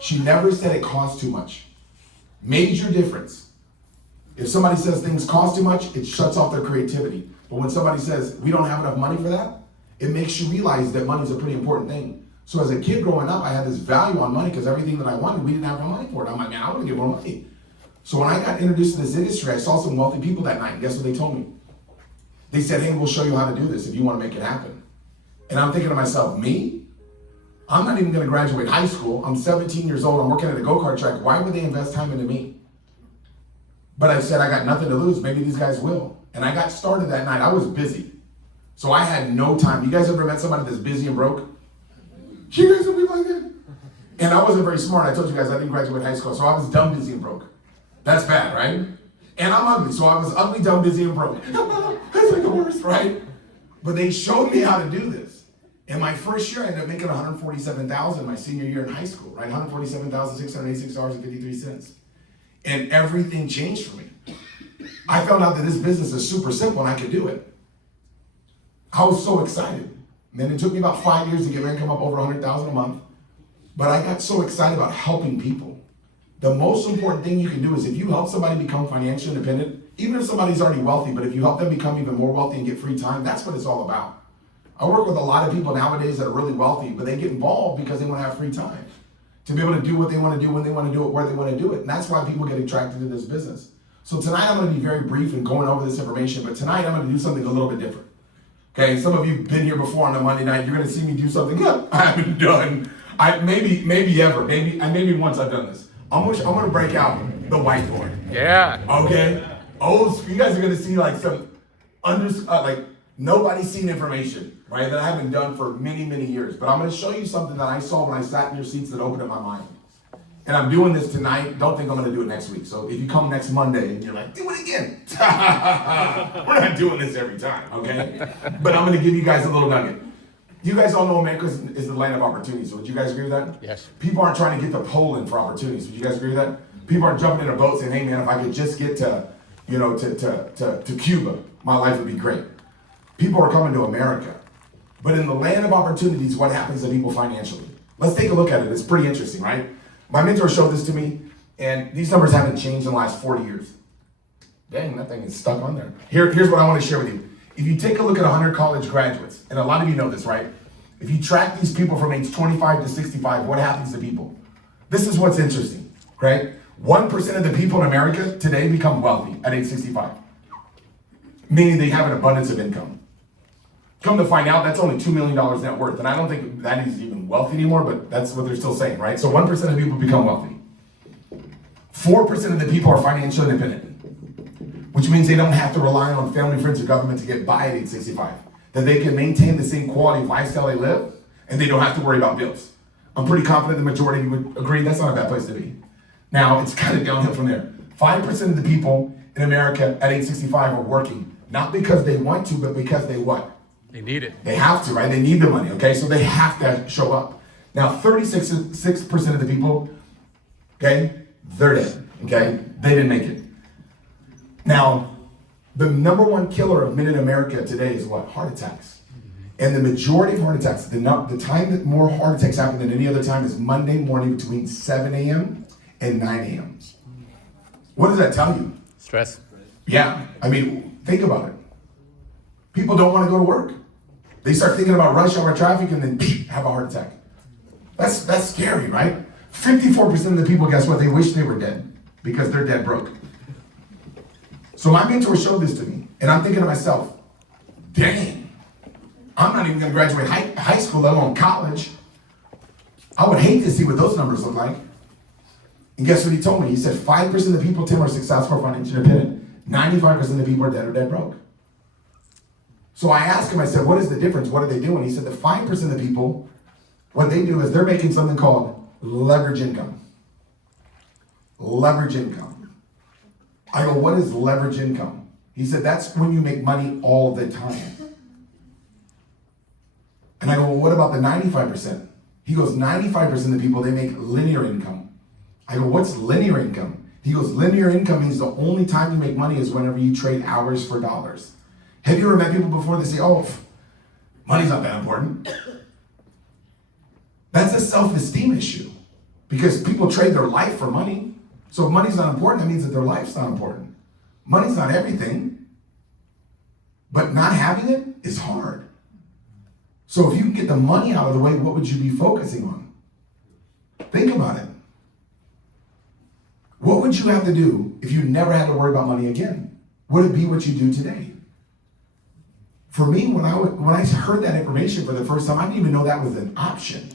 She never said it costs too much. Major difference. If somebody says things cost too much, it shuts off their creativity. But when somebody says, we don't have enough money for that, it makes you realize that money is a pretty important thing. So as a kid growing up, I had this value on money because everything that I wanted, we didn't have no money for it. I'm like, man, I want to get more money. So when I got introduced to this industry, I saw some wealthy people that night. Guess what they told me? They said, hey, we'll show you how to do this if you want to make it happen. And I'm thinking to myself, me? I'm not even going to graduate high school. I'm 17 years old. I'm working at a go-kart track. Why would they invest time into me? But I said, I got nothing to lose. Maybe these guys will. And I got started that night. I was busy. So I had no time. You guys ever met somebody that's busy and broke? You guys ever be like that? And I wasn't very smart. I told you guys I didn't graduate high school. So I was dumb, busy, and broke. That's bad, right? And I'm ugly. So I was ugly, dumb, busy, and broke. That's like the worst, right? But they showed me how to do this. In my first year, I ended up making $147,000 my senior year in high school, right? $147,686.53. And everything changed for me. I found out that this business is super simple and I could do it. I was so excited. And then it took me about 5 years to get my income up over $100,000 a month. But I got so excited about helping people. The most important thing you can do is if you help somebody become financially independent, even if somebody's already wealthy, but if you help them become even more wealthy and get free time, that's what it's all about. I work with a lot of people nowadays that are really wealthy, but they get involved because they want to have free time. To be able to do what they want to do, when they want to do it, where they want to do it. And that's why people get attracted to this business. So tonight I'm going to be very brief in going over this information, but tonight I'm going to do something a little bit different. Okay, some of you have been here before on a Monday night. You're going to see me do something I haven't done. Maybe ever. Maybe once I've done this. I'm going to break out the whiteboard. Yeah. Okay. Oh, you guys are going to see like some like nobody's seen information, right? That I haven't done for many years. But I'm going to show you something that I saw when I sat in your seats that opened up my mind. And I'm doing this tonight. Don't think I'm going to do it next week. So if you come next Monday and you're like, do it again. We're not doing this every time, okay? But I'm going to give you guys a little nugget. You guys all know America is the land of opportunities. So would you guys agree with that? Yes. People aren't trying to get to Poland for opportunities. Would you guys agree with that? People aren't jumping in a boat saying, hey man, if I could just get to Cuba, my life would be great. People are coming to America. But in the land of opportunities, what happens to people financially? Let's take a look at it. It's pretty interesting, right? My mentor showed this to me, and these numbers haven't changed in the last 40 years. Dang, that thing is stuck on there. Here's what I want to share with you. If you take a look at 100 college graduates, and a lot of you know this, right? If you track these people from age 25 to 65, what happens to people? This is what's interesting, right? 1% of the people in America today become wealthy at age 65, meaning they have an abundance of income. Come to find out, that's only $2 million net worth. And I don't think that is even wealthy anymore, but that's what they're still saying, right? So 1% of people become wealthy. 4% of the people are financially independent, which means they don't have to rely on family, friends, or government to get by at age 65. That they can maintain the same quality of lifestyle they live, and they don't have to worry about bills. I'm pretty confident the majority of you would agree that's not a bad place to be. Now, it's kind of downhill from there. 5% of the people in America at age 65 are working, not because they want to, but because they what? They need it. They have to, right? They need the money, okay? So they have to show up. Now, 36% of the people, okay, they're dead, okay? They didn't make it. Now, the number one killer of men in America today is what? Heart attacks. And the majority of heart attacks, the time that more heart attacks happen than any other time is Monday morning between 7 a.m. and 9 a.m. What does that tell you? Stress. Yeah, I mean, think about it. People don't want to go to work. They start thinking about rush hour traffic and then have a heart attack. That's scary, right? 54% of the people, guess what? They wish they were dead because they're dead broke. So my mentor showed this to me, and I'm thinking to myself, dang, I'm not even going to graduate high school, let alone college. I would hate to see what those numbers look like. And guess what he told me? He said 5% of the people, Tim, are successful, financially independent. 95% of the people are dead or dead broke. So I asked him, I said, what is the difference? What do they do? And he said the 5% of the people, what they do is they're making something called leverage income. Leverage income. I go, what is leverage income? He said, that's when you make money all the time. And I go, well, what about the 95%? He goes, 95% of the people, they make linear income. I go, what's linear income? He goes, linear income means the only time you make money is whenever you trade hours for dollars. Have you ever met people before that say, oh, money's not that important? That's a self-esteem issue because people trade their life for money. So if money's not important, that means that their life's not important. Money's not everything, but not having it is hard. So if you can get the money out of the way, what would you be focusing on? Think about it. What would you have to do if you never had to worry about money again? Would it be what you do today? For me, when I heard that information for the first time, I didn't even know that was an option.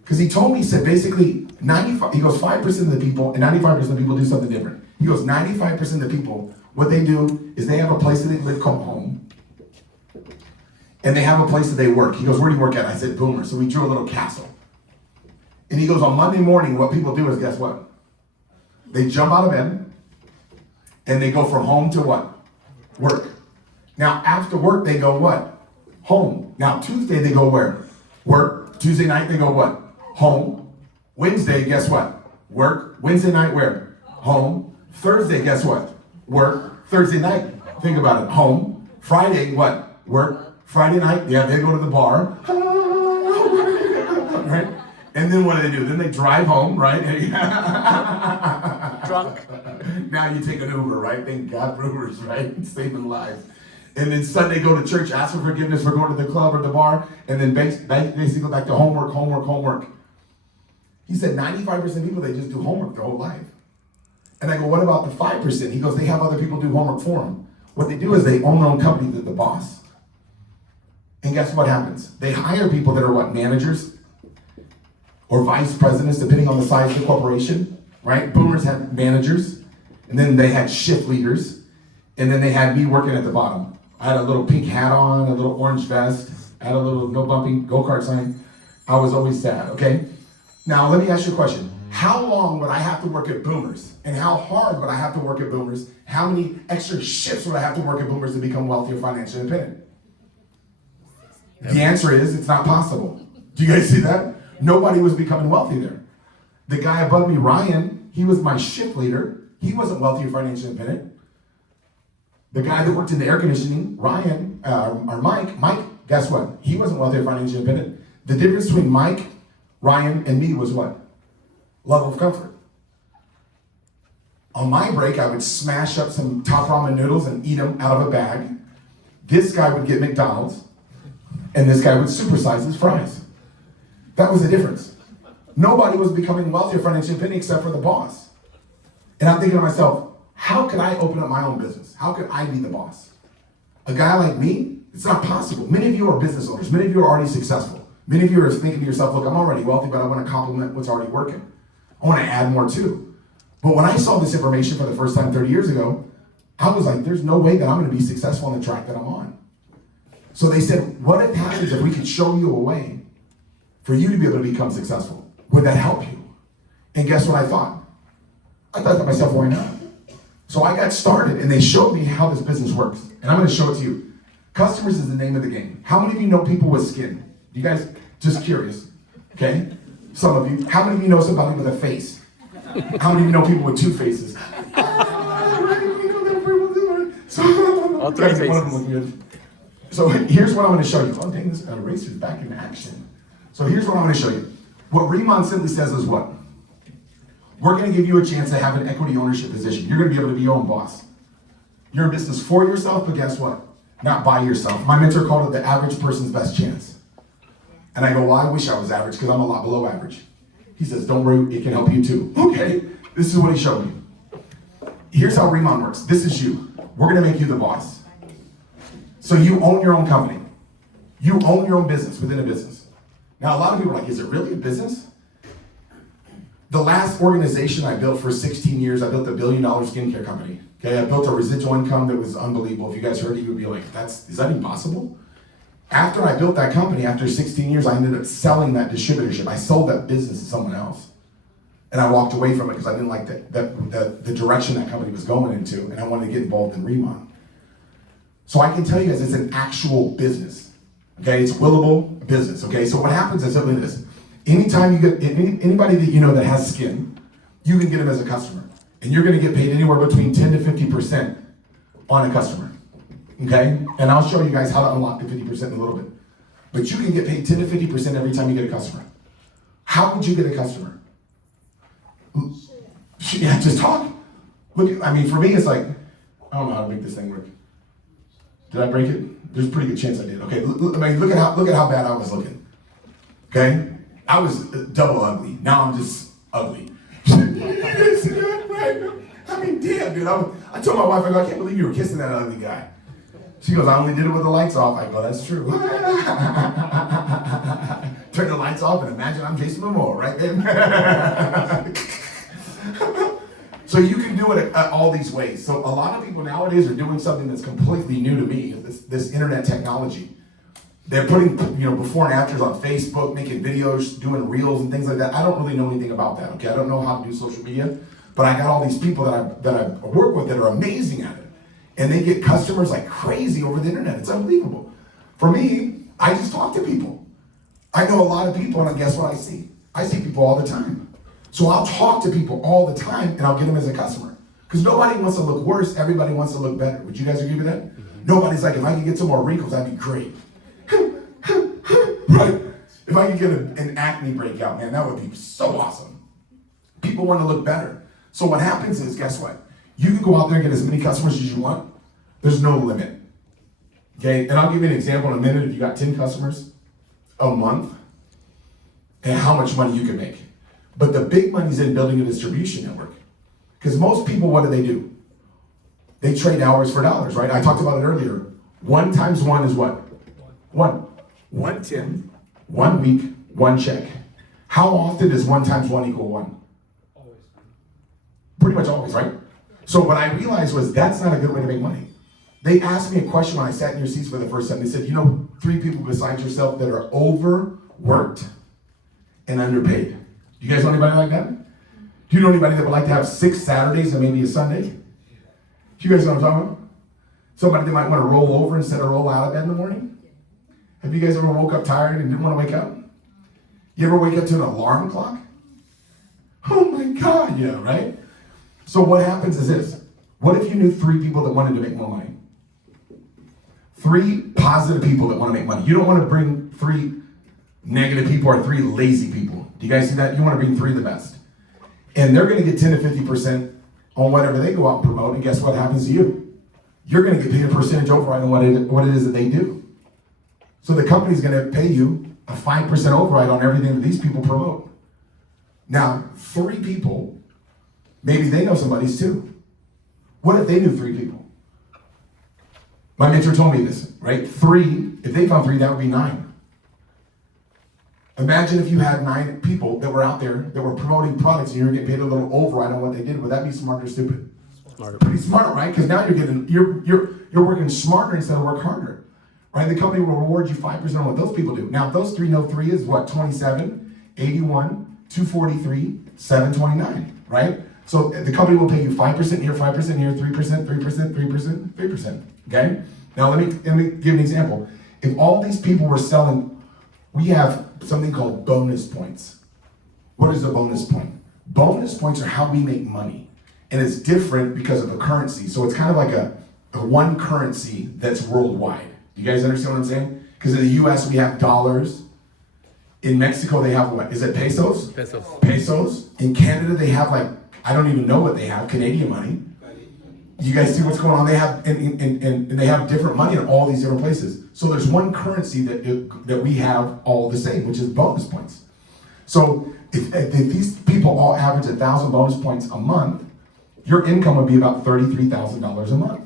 Because he told me, he said basically 95, he goes 5% of the people and 95% of the people do something different. He goes 95% of the people, what they do is they have a place that they live called home. And they have a place that they work. He goes, where do you work at? I said, Boomer. So we drew a little castle. And he goes, on Monday morning, what people do is, guess what? They jump out of bed and they go from home to what? Work. Now, after work, they go what? Home. Now, Tuesday, they go where? Work. Tuesday night, they go what? Home. Wednesday, guess what? Work. Wednesday night, where? Home. Thursday, guess what? Work. Thursday night, think about it, home. Friday, what? Work. Friday night, yeah, they go to the bar. Right? And then what do? Then they drive home, right? Drunk. Now you take an Uber, right? Thank God for Ubers, right? Saving lives. And then Sunday go to church, ask for forgiveness for going to the club or the bar, and then basically go back to homework. He said 95% of people, they just do homework their whole life. And I go, what about the 5%? He goes, they have other people do homework for them. What they do is they own their own company, they're the boss. And guess what happens? They hire people that are what, managers or vice presidents, depending on the size of the corporation, right? Boomers had managers, and then they had shift leaders, and then they had me working at the bottom. I had a little pink hat on, a little orange vest, I had a little no bumping go-kart sign. I was always sad, okay? Now, let me ask you a question. How long would I have to work at Boomers? And how hard would I have to work at Boomers? How many extra shifts would I have to work at Boomers to become wealthy or financially independent? The answer is, it's not possible. Do you guys see that? Nobody was becoming wealthy there. The guy above me, Ryan, he was my shift leader. He wasn't wealthy or financially independent. The guy that worked in the air conditioning, Ryan, or Mike, guess what? He wasn't wealthy or financially independent. The difference between Mike, Ryan, and me was what? Level of comfort. On my break, I would smash up some top ramen noodles and eat them out of a bag. This guy would get McDonald's, and this guy would supersize his fries. That was the difference. Nobody was becoming wealthy or financially independent except for the boss. And I'm thinking to myself, how could I open up my own business? How could I be the boss? A guy like me? It's not possible. Many of you are business owners. Many of you are already successful. Many of you are thinking to yourself, look, I'm already wealthy, but I want to complement what's already working. I want to add more too. But when I saw this information for the first time 30 years ago, I was like, there's no way that I'm going to be successful on the track that I'm on. So they said, what happens if we could show you a way for you to be able to become successful? Would that help you? And guess what I thought? I thought to myself, why not? So I got started and they showed me how this business works. And I'm going to show it to you. Customers is the name of the game. How many of you know people with skin? You guys, just curious, okay? Some of you. How many of you know somebody with a face? How many of you know people with two faces? All three faces. So here's what I'm going to show you. Oh dang, this eraser's back in action. So here's what I'm going to show you. What RIMAN simply says is what? We're going to give you a chance to have an equity ownership position. You're going to be able to be your own boss. You're in business for yourself, but guess what? Not by yourself. My mentor called it the average person's best chance. And I go, well, I wish I was average because I'm a lot below average. He says, don't worry, it can help you too. Okay, this is what he showed me. Here's how RIMAN works. This is you. We're going to make you the boss. So you own your own company. You own your own business within a business. Now, a lot of people are like, is it really a business? The last organization I built for 16 years, I built a $1 billion skincare company. Okay, I built a residual income that was unbelievable. If you guys heard it, you would be like, is that even possible? After I built that company, after 16 years, I ended up selling that distributorship. I sold that business to someone else. And I walked away from it because I didn't like the direction that company was going into, and I wanted to get involved in RIMAN. So I can tell you guys, it's an actual business. Okay, it's willable business. Okay, so what happens is simply this. Anytime you get anybody that you know that has skin, you can get them as a customer. And you're gonna get paid anywhere between 10 to 50% on a customer. Okay? And I'll show you guys how to unlock the 50% in a little bit. But you can get paid 10 to 50% every time you get a customer. How would you get a customer? Yeah, just talk. Look, I mean, for me, it's like, I don't know how to make this thing work. Did I break it? There's a pretty good chance I did. Okay, look at how bad I was looking. Okay? I was double ugly. Now I'm just ugly. I mean, damn, dude. I told my wife, I go, I can't believe you were kissing that ugly guy. She goes, I only did it with the lights off. I go, that's true. Turn the lights off and imagine I'm Jason Momoa, right there. So you can do it all these ways. So a lot of people nowadays are doing something that's completely new to me, this internet technology. They're putting, before and afters on Facebook, making videos, doing reels and things like that. I don't really know anything about that, okay? I don't know how to do social media, but I got all these people that I work with that are amazing at it. And they get customers like crazy over the internet. It's unbelievable. For me, I just talk to people. I know a lot of people, and guess what I see? I see people all the time. So I'll talk to people all the time, and I'll get them as a customer. Because nobody wants to look worse, everybody wants to look better. Would you guys agree with that? Mm-hmm. Nobody's like, if I could get some more wrinkles, that'd be great. Right? If I could get an acne breakout, man, that would be so awesome. People want to look better. So what happens is, guess what? You can go out there and get as many customers as you want. There's no limit. Okay, and I'll give you an example in a minute. If you got 10 customers a month, and how much money you can make. But the big money's in building a distribution network. Because most people, what do? They trade hours for dollars, right? I talked about it earlier. 1 times 1 is what? 1. 110, 1 week, 1 check. How often does 1 times 1 equal 1? Always. Pretty much always, right? So what I realized was that's not a good way to make money. They asked me a question when I sat in your seats for the first time. They said, 3 people besides yourself that are overworked and underpaid. Do you guys know anybody like that? Do you know anybody that would like to have 6 Saturdays and maybe a Sunday? Do you guys know what I'm talking about? Somebody that might want to roll over instead of roll out of bed in the morning? Have you guys ever woke up tired and didn't want to wake up? You ever wake up to an alarm clock? Oh my God, yeah, right? So what happens is this. What if you knew 3 people that wanted to make more money? 3 positive people that want to make money. You don't want to bring 3 negative people or 3 lazy people. Do you guys see that? You want to bring 3 the best. And they're going to get 10 to 50% on whatever they go out and promote, and guess what happens to you? You're going to get paid a percentage override on what it is that they do. So the company's going to pay you a 5% override on everything that these people promote. Now, 3 people, maybe they know somebody's too. What if they knew 3 people? My mentor told me this, right? 3, if they found 3, that would be 9. Imagine if you had 9 people that were out there that were promoting products and you were getting paid a little override on what they did. Would that be smart or stupid? Smarter. Pretty smart, right? Because now you're working smarter instead of work harder. Right? The company will reward you 5% on what those people do. Now, if those 3 know 3 is what? 27, 81, 243, 729, right? So the company will pay you 5% here, 5% here, 3%, 3%, 3%, 3%, okay? Now, let me give an example. If all these people were selling, we have something called bonus points. What is a bonus point? Bonus points are how we make money. And it's different because of the currency. So it's kind of like a one currency that's worldwide. You guys understand what I'm saying? Because in the US, we have dollars. In Mexico, they have what? Is it pesos? Pesos. Pesos. In Canada, they have I don't even know what they have, Canadian money. You guys see what's going on? They have, and they have different money in all these different places. So there's one currency that we have all the same, which is bonus points. So if these people all average 1,000 bonus points a month, your income would be about $33,000 a month.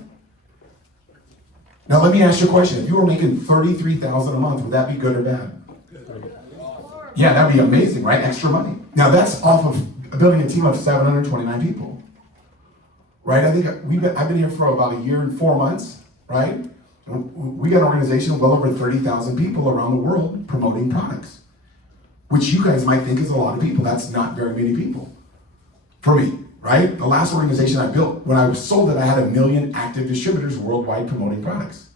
Now let me ask you a question. If you were making $33,000 a month, would that be good or bad? Yeah, that'd be amazing, right? Extra money. Now that's off of building a team of 729 people, right? I think I've been here for about a year and 4 months, right? We got an organization of well over 30,000 people around the world promoting products, which you guys might think is a lot of people. That's not very many people for me, right? The last organization I built, when I sold it, I had 1 million active distributors worldwide promoting products.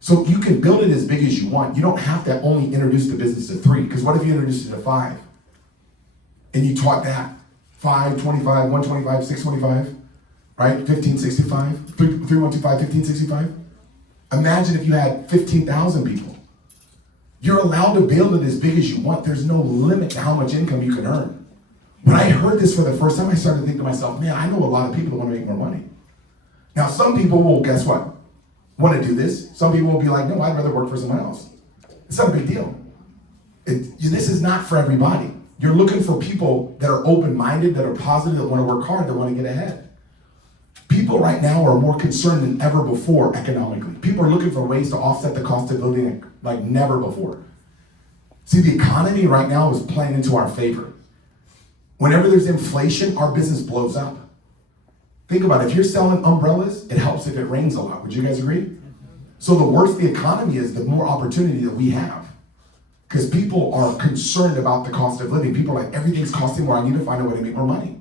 So you can build it as big as you want. You don't have to only introduce the business to 3, because what if you introduced it to 5? And you taught that 5, 25, 125, 625, right? 1565, 3125, 1565. Imagine if you had 15,000 people. You're allowed to build it as big as you want. There's no limit to how much income you can earn. When I heard this for the first time, I started to think to myself, man, I know a lot of people that want to make more money. Now, some people will, guess what? Want to do this. Some people will be like, no, I'd rather work for someone else. It's not a big deal. This is not for everybody. You're looking for people that are open-minded, that are positive, that want to work hard, that want to get ahead. People right now are more concerned than ever before economically. People are looking for ways to offset the cost of building like never before. See, the economy right now is playing into our favor. Whenever there's inflation, our business blows up. Think about it. If you're selling umbrellas, it helps if it rains a lot. Would you guys agree? So the worse the economy is, the more opportunity that we have. Because people are concerned about the cost of living. People are like, everything's costing more. I need to find a way to make more money.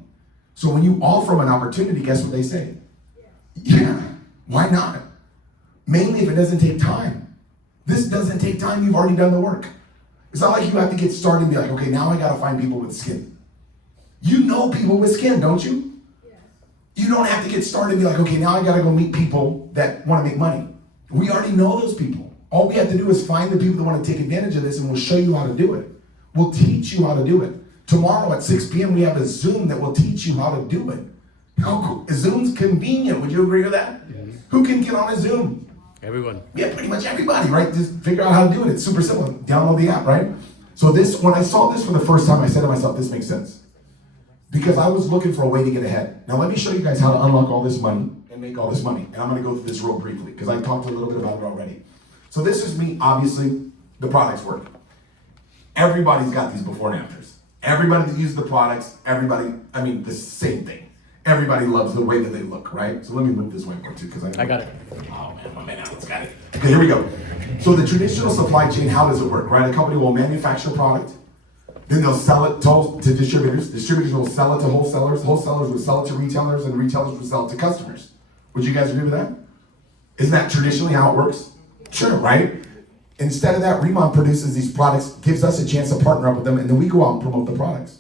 So when you offer them an opportunity, guess what they say? Yeah, why not? Mainly if it doesn't take time. This doesn't take time. You've already done the work. It's not like you have to get started and be like, okay, now I got to find people with skin. You know people with skin, don't you? You don't have to get started and be like, okay, now I got to go meet people that want to make money. We already know those people. All we have to do is find the people that want to take advantage of this, and we'll show you how to do it. We'll teach you how to do it. Tomorrow at 6 p.m. we have a Zoom that will teach you how to do it. How cool. Zoom's convenient. Would you agree with that? Yes. Who can get on a Zoom? Everyone. Yeah, pretty much everybody, right? Just figure out how to do it. It's super simple. Download the app, right? So when I saw this for the first time, I said to myself, this makes sense. Because I was looking for a way to get ahead. Now let me show you guys how to unlock all this money and make all this money. And I'm gonna go through this real briefly because I talked a little bit about it already. So this is me, obviously, the products work. Everybody's got these before and afters. Everybody that uses the products, the same thing. Everybody loves the way that they look, right? So let me move this whiteboard too, because I got it. Oh man, my man Alan's got it. Okay, here we go. So the traditional supply chain, how does it work, right? A company will manufacture product, then they'll sell it to distributors. Distributors will sell it to wholesalers. Wholesalers will sell it to retailers, and retailers will sell it to customers. Would you guys agree with that? Isn't that traditionally how it works? Sure, right? Instead of that, RIMAN produces these products, gives us a chance to partner up with them, and then we go out and promote the products.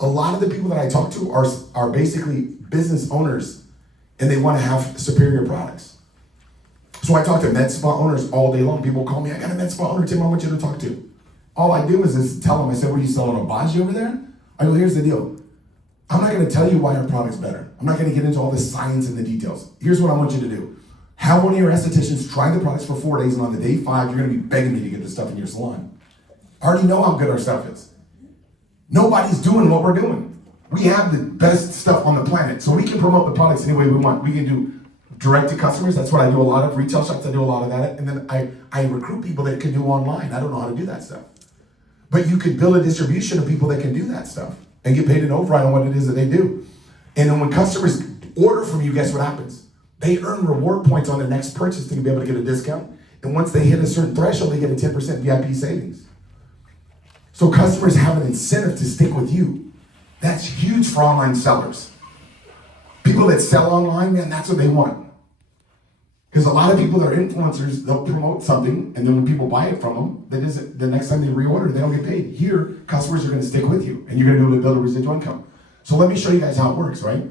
A lot of the people that I talk to are basically business owners, and they want to have superior products. So I talk to med spa owners all day long. People call me, I got a med spa owner, Tim, I want you to talk to. All I do is tell them, I said, what are you selling, Obagi over there? I go, here's the deal. I'm not going to tell you why our product's better. I'm not going to get into all the science and the details. Here's what I want you to do. Have one of your estheticians try the products for 4 days, and on the day 5, you're going to be begging me to get this stuff in your salon. I already know how good our stuff is. Nobody's doing what we're doing. We have the best stuff on the planet, so we can promote the products any way we want. We can do direct to customers. That's what I do a lot of. Retail shops, I do a lot of that. And then I recruit people that can do online. I don't know how to do that stuff. But you can build a distribution of people that can do that stuff and get paid an override on what it is that they do. And then when customers order from you, guess what happens? They earn reward points on their next purchase to be able to get a discount. And once they hit a certain threshold, they get a 10% VIP savings. So customers have an incentive to stick with you. That's huge for online sellers. People that sell online, man, that's what they want. Because a lot of people that are influencers, they'll promote something, and then when people buy it from them, the next time they reorder, they don't get paid. Here, customers are going to stick with you, and you're going to be able to build a residual income. So let me show you guys how it works, right?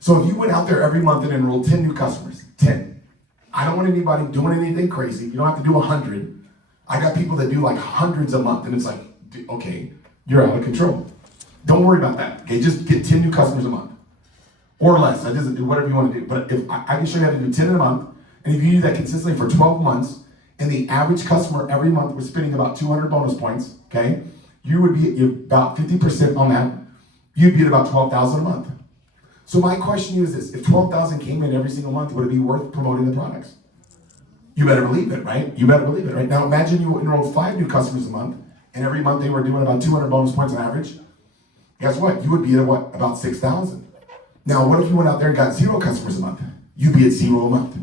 So if you went out there every month and enrolled 10 new customers, 10. I don't want anybody doing anything crazy. You don't have to do 100. I got people that do like hundreds a month, and it's like, okay, you're out of control. Don't worry about that. Okay, just get 10 new customers a month. Or less. I just do whatever you want to do. But if I can show you how to do 10 in a month, and if you do that consistently for 12 months, and the average customer every month was spending about 200 bonus points, okay, you would be about 50% on that. You'd be at about 12,000 a month. So my question to you is this: if 12,000 came in every single month, would it be worth promoting the products? You better believe it, right? You better believe it, right? Now imagine you enrolled 5 new customers a month, and every month they were doing about 200 bonus points on average. guess what? You would be at what? About 6,000. Now, what if you went out there and got 0 customers a month? You'd be at 0 a month.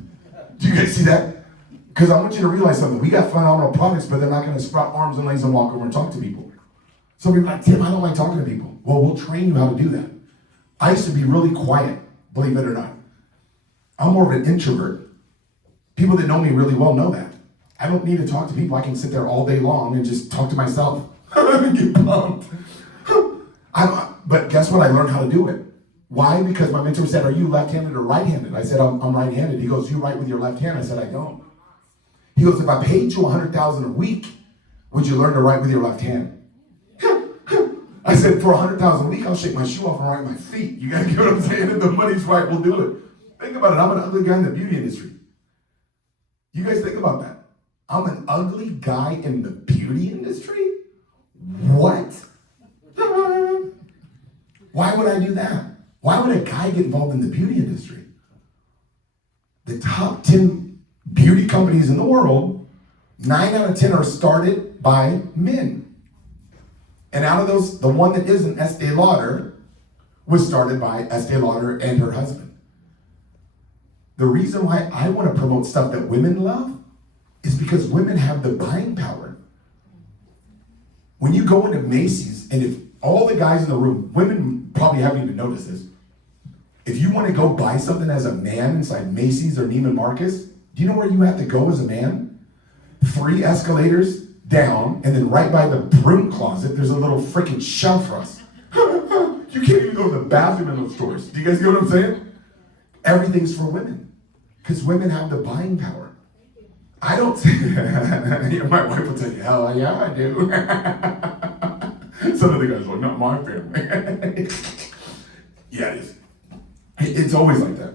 Do you guys see that? Because I want you to realize something. We got phenomenal products, but they're not going to sprout arms and legs and walk over and talk to people. Some people are like, Tim, I don't like talking to people. Well, we'll train you how to do that. I used to be really quiet, believe it or not. I'm more of an introvert. People that know me really well know that. I don't need to talk to people. I can sit there all day long and just talk to myself. Get pumped. But guess what? I learned how to do it. Why? Because my mentor said, are you left-handed or right-handed? I said, I'm right-handed. He goes, you write with your left hand? I said, I don't. He goes, if I paid you $100,000 a week, would you learn to write with your left hand? I said, for $100,000 a week, I'll shake my shoe off and write my feet. You guys get what I'm saying? If the money's right, we'll do it. Think about it. I'm an ugly guy in the beauty industry. You guys think about that. I'm an ugly guy in the beauty industry? What? Why would I do that? Why would a guy get involved in the beauty industry? The top 10 beauty companies in the world, 9 out of 10 are started by men. And out of those, the one that isn't, Estee Lauder, was started by Estee Lauder and her husband. The reason why I want to promote stuff that women love is because women have the buying power. When you go into Macy's, and if all the guys in the room, women probably haven't even noticed this, if you want to go buy something as a man inside Macy's or Neiman Marcus, do you know where you have to go as a man? 3 escalators down, and then right by the broom closet, there's a little freaking shelf for us. You can't even go to the bathroom in those stores. Do you guys get what I'm saying? Everything's for women, because women have the buying power. I don't say, my wife will tell you, hell yeah, I do. Some of the guys are like, not my family. Yeah, it is. It's always like that.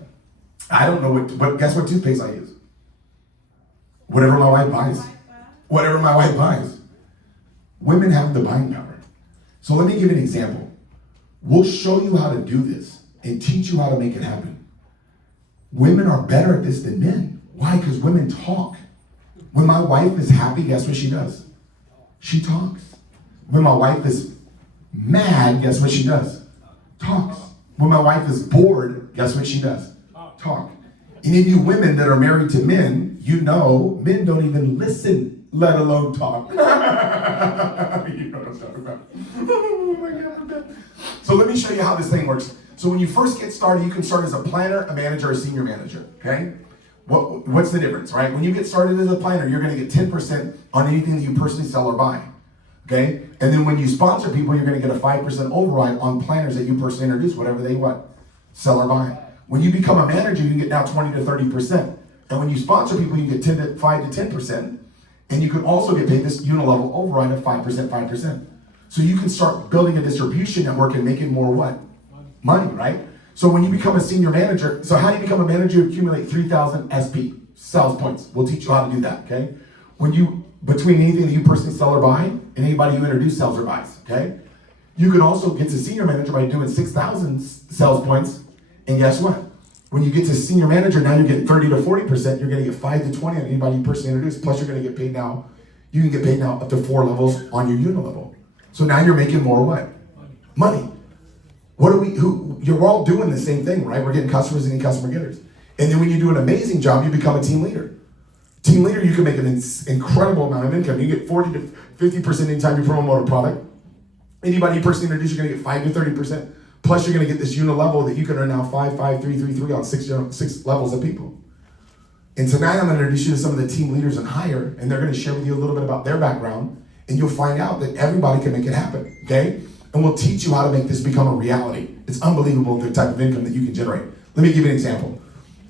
I don't know what guess what toothpaste I use? Whatever my wife buys. Whatever my wife buys. Women have the buying power. So let me give you an example. We'll show you how to do this and teach you how to make it happen. Women are better at this than men. Why? Because women talk. When my wife is happy, guess what she does? She talks. When my wife is mad, guess what she does? Talks. When my wife is bored, guess what she does? Talk. Any of you women that are married to men, you know men don't even listen, let alone talk. You know what I'm talking about. Oh my God. So let me show you how this thing works. So when you first get started, you can start as a planner, a manager, a senior manager, okay? What's the difference, right? When you get started as a planner, you're gonna get 10% on anything that you personally sell or buy, okay? And then when you sponsor people, you're gonna get a 5% override on planners that you personally introduce, whatever they what? Sell or buy. When you become a manager, you get now 20 to 30%. And when you sponsor people, you get 5 to 10%. And you can also get paid this unilevel override of 5%, 5%. So you can start building a distribution network and making more what? Money, right? So when you become a senior manager, so how do you become a manager? You accumulate 3,000 SP, sales points. We'll teach you how to do that, okay? When you, between anything that you personally sell or buy, and anybody you introduce sells or buys, okay? You can also get to senior manager by doing 6,000 sales points, and guess what? When you get to senior manager, now you're getting 30 to 40%, you're gonna get 5 to 20 on anybody you personally introduce, plus you're gonna get paid now, you can get paid now up to 4 levels on your unilevel. So now you're making more what? Money. You're all doing the same thing, right? We're getting customers and customer getters. And then when you do an amazing job, you become a team leader. Team leader, you can make an incredible amount of income. You get 40 to 50% anytime you promote a product. Anybody you personally introduce, you're gonna get 5 to 30%. Plus you're gonna get this unilevel that you can earn now 5, 5, 3, 3, 3 on 6 levels of people. And tonight I'm gonna introduce you to some of the team leaders and higher, and they're gonna share with you a little bit about their background, and you'll find out that everybody can make it happen, okay? And we'll teach you how to make this become a reality. It's unbelievable the type of income that you can generate. Let me give you an example.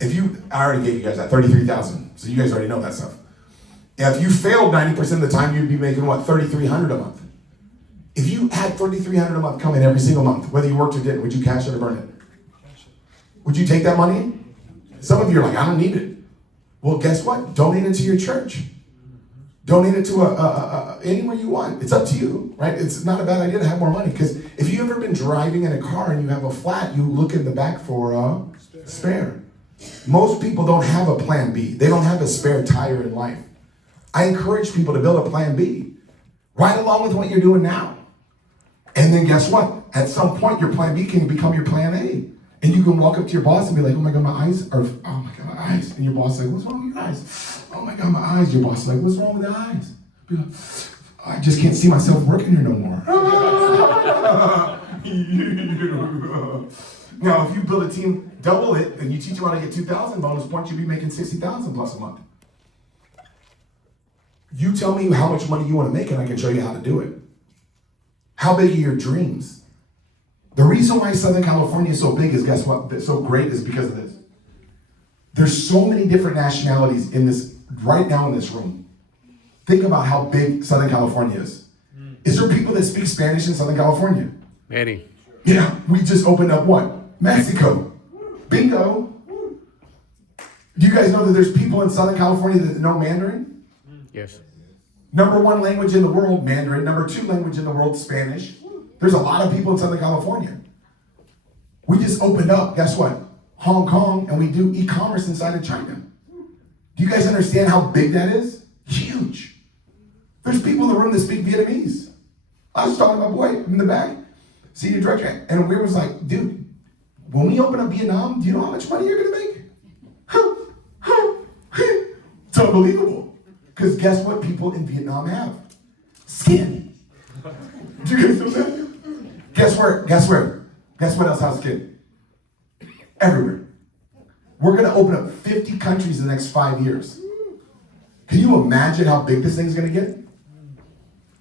I already gave you guys that 33,000, so you guys already know that stuff. If you failed 90% of the time, you'd be making what, 3,300 a month. If you had 3,300 a month come in every single month, whether you worked or didn't, would you cash it or burn it? Would you take that money? Some of you are like, I don't need it. Well, guess what? Donate it to your church. Donate it to anywhere you want. It's up to you, right? It's not a bad idea to have more money, because if you've ever been driving in a car and you have a flat, you look in the back for a spare. Most people don't have a plan B. They don't have a spare tire in life. I encourage people to build a plan B right along with what you're doing now. And then guess what? At some point, your plan B can become your plan A. And you can walk up to your boss and be like, oh my God, my eyes are, oh my God, my eyes. And your boss is like, what's wrong with your eyes? Oh my God, my eyes. Your boss is like, what's wrong with the eyes? Be like, I just can't see myself working here no more. Now, if you build a team, double it, and you teach them how to get 2,000 bonus points, you'll be making 60,000 plus a month. You tell me how much money you want to make, and I can show you how to do it. How big are your dreams? The reason why Southern California is so big is, guess what? That's so great is because of this. There's so many different nationalities in this, right now in this room. Think about how big Southern California is. Is there people that speak Spanish in Southern California? Many. Yeah, we just opened up what? Mexico. Bingo. Do you guys know that there's people in Southern California that know Mandarin? Yes. Number 1 language in the world, Mandarin. Number 2 language in the world, Spanish. There's a lot of people in Southern California. We just opened up, guess what? Hong Kong, and we do e-commerce inside of China. Do you guys understand how big that is? Huge. There's people in the room that speak Vietnamese. I was talking to my boy in the back, senior director, and we was like, dude, when we open up Vietnam, do you know how much money you're gonna make? It's unbelievable. Because guess what people in Vietnam have? Skin. Do you guys know that? Guess what else has skin? Everywhere. We're gonna open up 50 countries in the next 5 years. Can you imagine how big this thing's gonna get?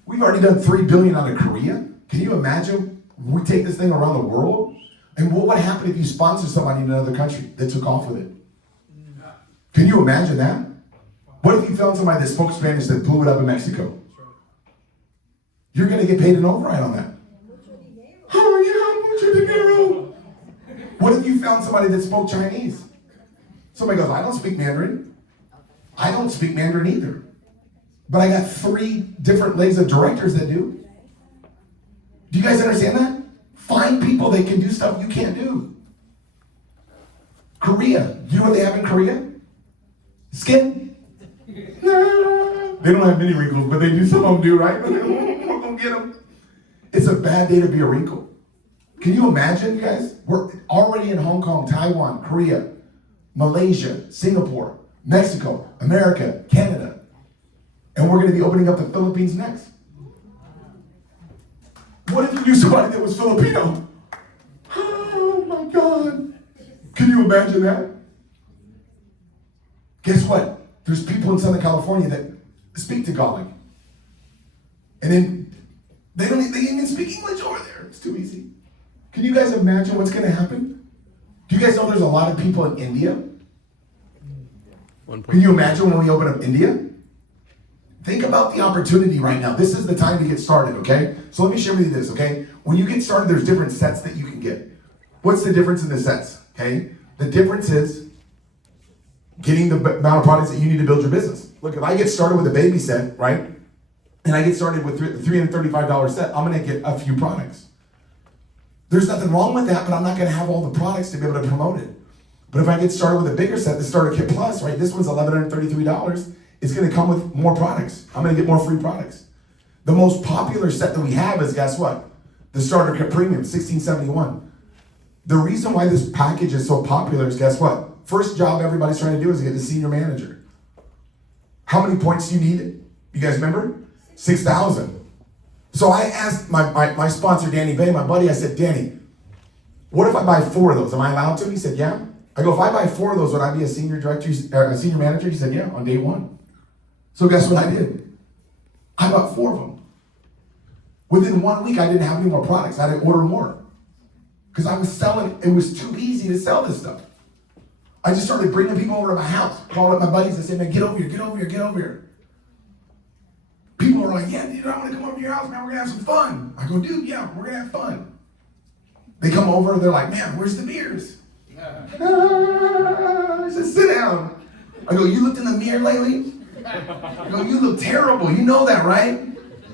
We've already done $3 billion out of Korea. Can you imagine we take this thing around the world? And what would happen if you sponsor somebody in another country that took off with it? Can you imagine that? What if you found somebody that spoke Spanish that blew it up in Mexico? You're gonna get paid an override on that. Oh yeah, mucho dinero. What if you found somebody that spoke Chinese? Somebody goes, I don't speak Mandarin. I don't speak Mandarin either. But I got 3 different legs of directors that do. Do you guys understand that? Find people that can do stuff you can't do. Korea. You know what they have in Korea? Skin. They don't have many wrinkles, but they do. Some of them do, right? Don't get them. It's a bad day to be a wrinkle. Can you imagine, you guys? We're already in Hong Kong, Taiwan, Korea, Malaysia, Singapore, Mexico, America, Canada. And we're going to be opening up the Philippines next. What if you knew somebody that was Filipino? Oh my God. Can you imagine that? Guess what? There's people in Southern California that speak Tagalog. And then they even speak English over there. It's too easy. Can you guys imagine what's going to happen? Do you guys know there's a lot of people in India? Can you imagine when we open up India? Think about the opportunity right now. This is the time to get started, okay? So let me share with you this, okay? When you get started, there's different sets that you can get. What's the difference in the sets, okay? The difference is getting the amount of products that you need to build your business. Look, if I get started with a baby set, right? And I get started with the $335 set, I'm gonna get a few products. There's nothing wrong with that, but I'm not gonna have all the products to be able to promote it. But if I get started with a bigger set, the starter kit plus, right? This one's $1,133. It's gonna come with more products. I'm gonna get more free products. The most popular set that we have is, guess what? The starter kit premium, $1,671. The reason why this package is so popular is, guess what? First job everybody's trying to do is get the senior manager. How many points do you need? You guys remember? 6,000. So I asked my sponsor, Danny Bay, my buddy, I said, Danny, what if I buy 4 of those? Am I allowed to? He said, yeah. I go, if I buy 4 of those, would I be a senior director, or a senior manager? He said, yeah, on day 1. So guess what I did? I bought 4 of them. Within 1 week, I didn't have any more products. I had to order more. Because I was selling, it was too easy to sell this stuff. I just started bringing people over to my house, called up my buddies and said, man, get over here, get over here, get over here. People were like, yeah, dude, I want to come over to your house, man, we're going to have some fun. I go, dude, yeah, we're going to have fun. They come over, they're like, man, where's the beers? I said, sit down. I go, you looked in the mirror lately? I go, you look terrible, you know that, right?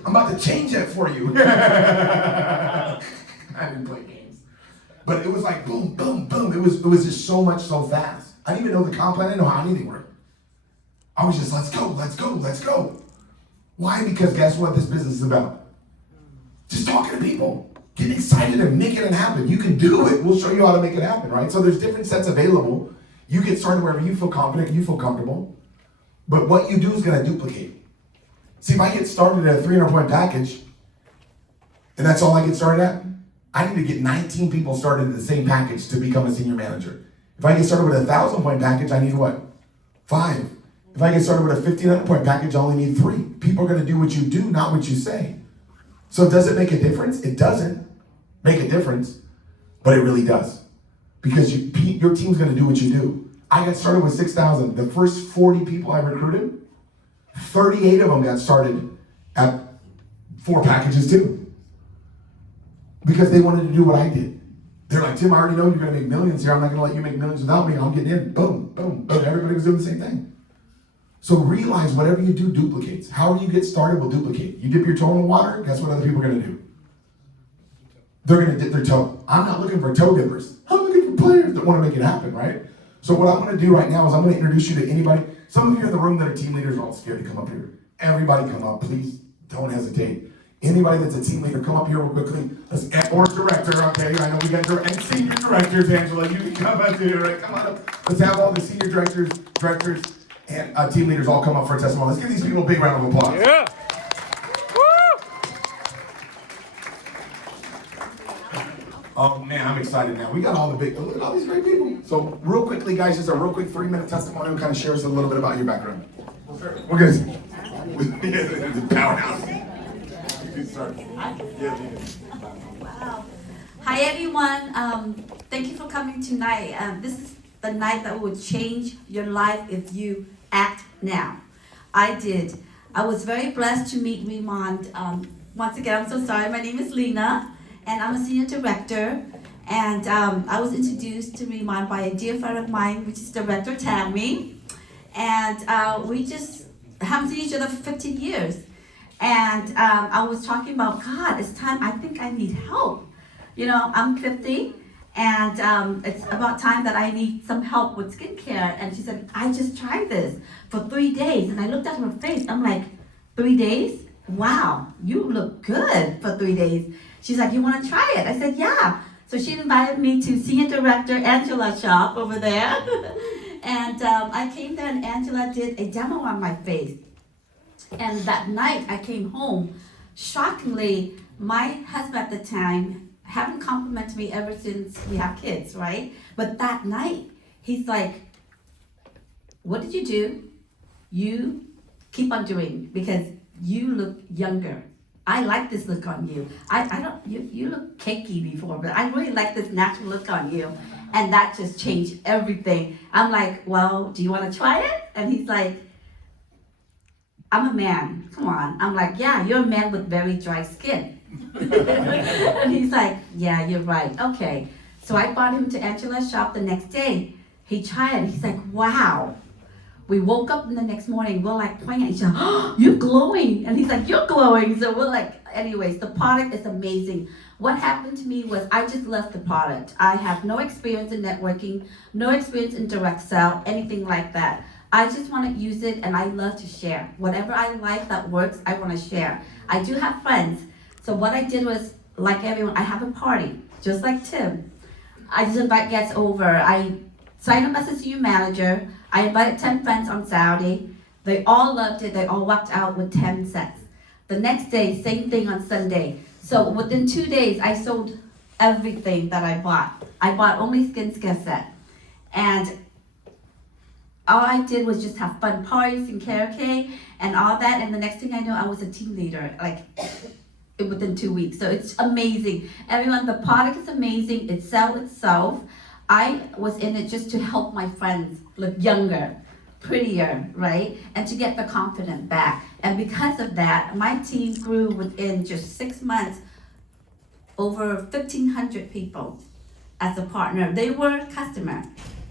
I'm about to change that for you. I didn't play games. But it was like boom, boom, boom. It was just so much so fast. I didn't even know the comp plan. I didn't know how anything worked. I was just, let's go, let's go, let's go. Why? Because guess what this business is about? Just talking to people. Get excited and make it happen. You can do it. We'll show you how to make it happen, right? So there's different sets available. You get started wherever you feel confident, you feel comfortable. But what you do is going to duplicate. See, if I get started at a 300-point package, and that's all I get started at, I need to get 19 people started at the same package to become a senior manager. If I get started with a 1,000-point package, I need what? 5. If I get started with a 1,500-point package, I only need 3. People are going to do what you do, not what you say. So does it make a difference? It doesn't make a difference, but it really does. Because your team's going to do what you do. I got started with 6,000. The first 40 people I recruited, 38 of them got started at 4 packages too. Because they wanted to do what I did. They're like, Tim, I already know you're going to make millions here. I'm not going to let you make millions without me. I'm getting in. Boom, boom, boom. Everybody was doing the same thing. So realize whatever you do duplicates. However you get started will duplicate. You dip your toe in the water, guess what other people are going to do? They're going to dip their toe. I'm not looking for toe dippers. I'm looking for players that want to make it happen, right? So what I'm going to do right now is I'm going to introduce you to anybody. Some of you in the room that are team leaders are all scared to come up here. Everybody come up, please. Don't hesitate. Anybody that's a team leader, come up here real quickly. Or director, okay? I know we got and senior directors, Angela. You can come up here, right? Come on up. Let's have all the senior directors, and team leaders all come up for a testimony. Let's give these people a big round of applause. Yeah. Oh man, I'm excited now. We got all the look at all these great people. So real quickly, guys, just a real quick 3-minute testimony. Kind of share us a little bit about your background. We're good. Powerhouse. Wow. Hi everyone. Thank you for coming tonight. This is the night that will change your life if you act now. I did. I was very blessed to meet RIMAN. Once again, I'm so sorry. My name is Lena, and I'm a senior director. And I was introduced to RIMAN by a dear friend of mine, which is Director Tammy. And we just haven't seen each other for 15 years. And I was talking about, God, it's time, I think I need help. You know, I'm 50, and it's about time that I need some help with skincare. And she said, I just tried this for 3 days. And I looked at her face, I'm like, 3 days? Wow, you look good for 3 days. She's like, you wanna try it? I said, yeah. So she invited me to Senior Director Angela's shop over there. And I came there and Angela did a demo on my face. And that night I came home, shockingly, my husband at the time haven't complimented me ever since we have kids, right? But that night, he's like, what did you do? You keep on doing because you look younger. I like this look on you. You look cakey before, but I really like this natural look on you. And that just changed everything. I'm like, well, do you want to try it? And he's like, I'm a man, come on. I'm like, yeah, you're a man with very dry skin. And he's like, yeah, you're right, okay. So I brought him to Angela's shop the next day. He tried it, he's like, wow. We woke up in the next morning, we're like pointing at each other, oh, you're glowing. And he's like, you're glowing. So we're like, anyways, the product is amazing. What happened to me was I just left the product. I have no experience in networking, no experience in direct sell, anything like that. I just want to use it and I love to share. Whatever I like that works, I want to share. I do have friends. So what I did was, like everyone, I have a party, just like Tim. I just invite guests over. I signed up as a senior manager. I invited 10 friends on Saturday. They all loved it. They all walked out with 10 sets. The next day, same thing on Sunday. So within 2 days, I sold everything that I bought. I bought only skincare set. And all I did was just have fun parties and karaoke and all that. And the next thing I know, I was a team leader, like within 2 weeks. So it's amazing. Everyone, the product is amazing. It sells itself. I was in it just to help my friends look younger, prettier, right? And to get the confidence back. And because of that, my team grew within just 6 months, over 1,500 people as a partner. They were a customer.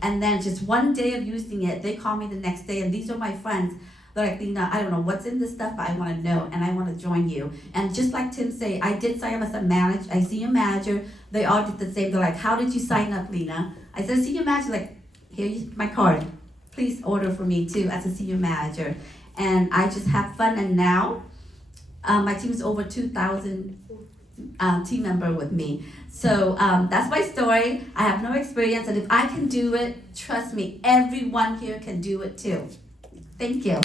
And then just one day of using it, they call me the next day, and these are my friends. They're like, Lena, I don't know what's in this stuff, but I want to know, and I want to join you. And just like Tim say, I did sign up as a senior manager. They all did the same. They're like, how did you sign up, Lena? I said, senior manager, like, here's my card. Please order for me too as a senior manager. And I just have fun, and now my team is over 2,000 team member with me. So that's my story. I have no experience, and if I can do it, trust me, everyone here can do it too. Thank you.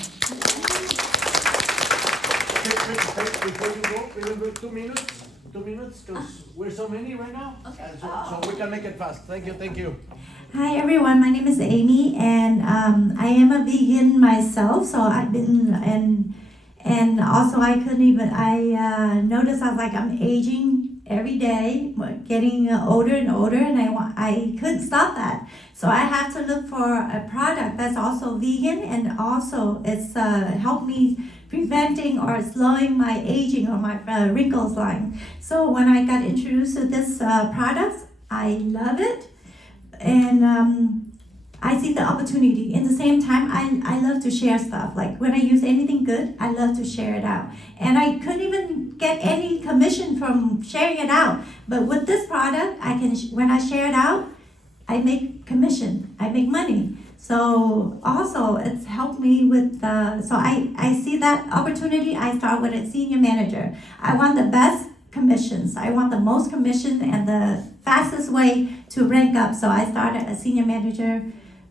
Before you go, remember 2 minutes? 2 minutes, because we're so many right now. Okay. And so we can make it fast. Thank you, thank you. Hi everyone, my name is Amy, and I am a vegan myself. So I've been and also I noticed I was like I'm aging every day, getting older and older, and I couldn't stop that. So I have to look for a product that's also vegan, and also it's helped me preventing or slowing my aging or my wrinkles line. So when I got introduced to this product, I love it. And I see the opportunity. In the same time, I love to share stuff. Like when I use anything good, I love to share it out. And I couldn't even get any commission from sharing it out. But with this product, I can when I share it out, I make commission. I make money. So also it's helped me with so I see that opportunity. I start with a senior manager. I want the best commissions. I want the most commission and the fastest way to rank up. So I started as senior manager.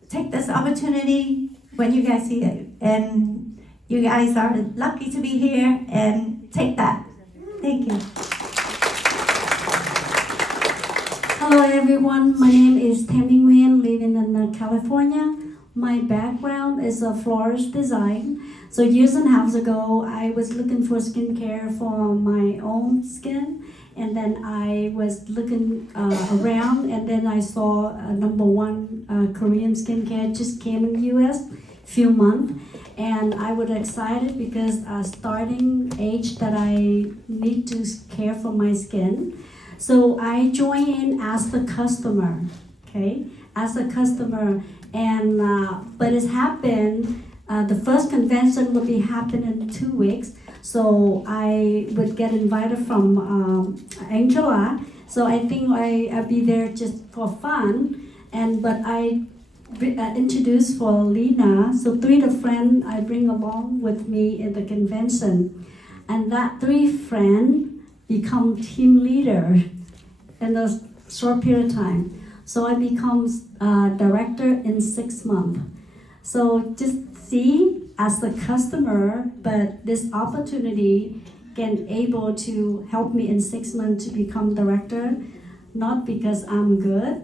Take this opportunity when you guys see it. And you guys are lucky to be here, and take that. Thank you. Hello everyone, my name is Tammy Nguyen, living in California. My background is a florist design. So years and a half ago, I was looking for skincare for my own skin. And then I was looking around, and then I saw #1 Korean skincare just came in the US few months. And I was excited because starting age that I need to care for my skin. So I joined in as the customer, okay? As a customer, and but it's happened, the first convention will be happening in 2 weeks. So I would get invited from Angela. So I think I'll be there just for fun. But I introduced for Lena. So 3 of the friends I bring along with me in the convention. And that 3 friends become team leader in a short period of time. So I become director in 6 months. So just see as the customer, but this opportunity can able to help me in 6 months to become director, not because I'm good,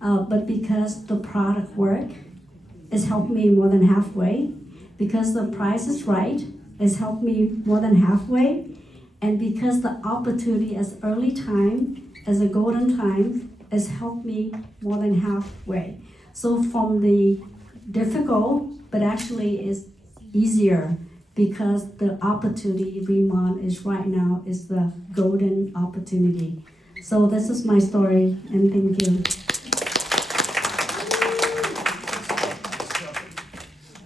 but because the product work has helped me more than halfway, because the price is right, has helped me more than halfway, and because the opportunity as early time, as a golden time, has helped me more than halfway. So from the difficult, but actually is easier, because the opportunity RIMAN is right now is the golden opportunity. So this is my story, and thank you.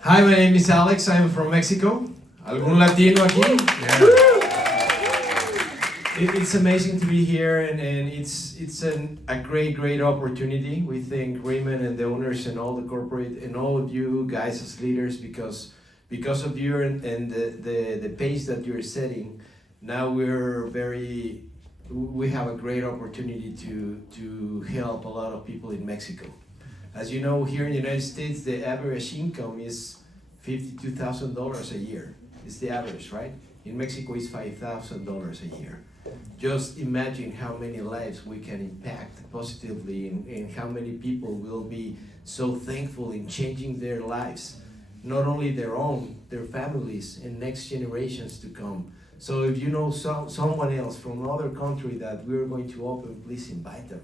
Hi, my name is Alex. I'm from Mexico. ¿Algún latino aquí? Yeah. It's amazing to be here, and it's a great opportunity. We thank Raymond and the owners and all the corporate and all of you guys as leaders, because of you and the pace that you're setting. Now we have a great opportunity to help a lot of people in Mexico. As you know, here in the United States, the average income is $52,000 a year. It's the average, right? In Mexico, it's $5,000 a year. Just imagine how many lives we can impact positively, and how many people will be so thankful in changing their lives, not only their own, their families, and next generations to come. So if you know someone else from another country that we're going to open, please invite them.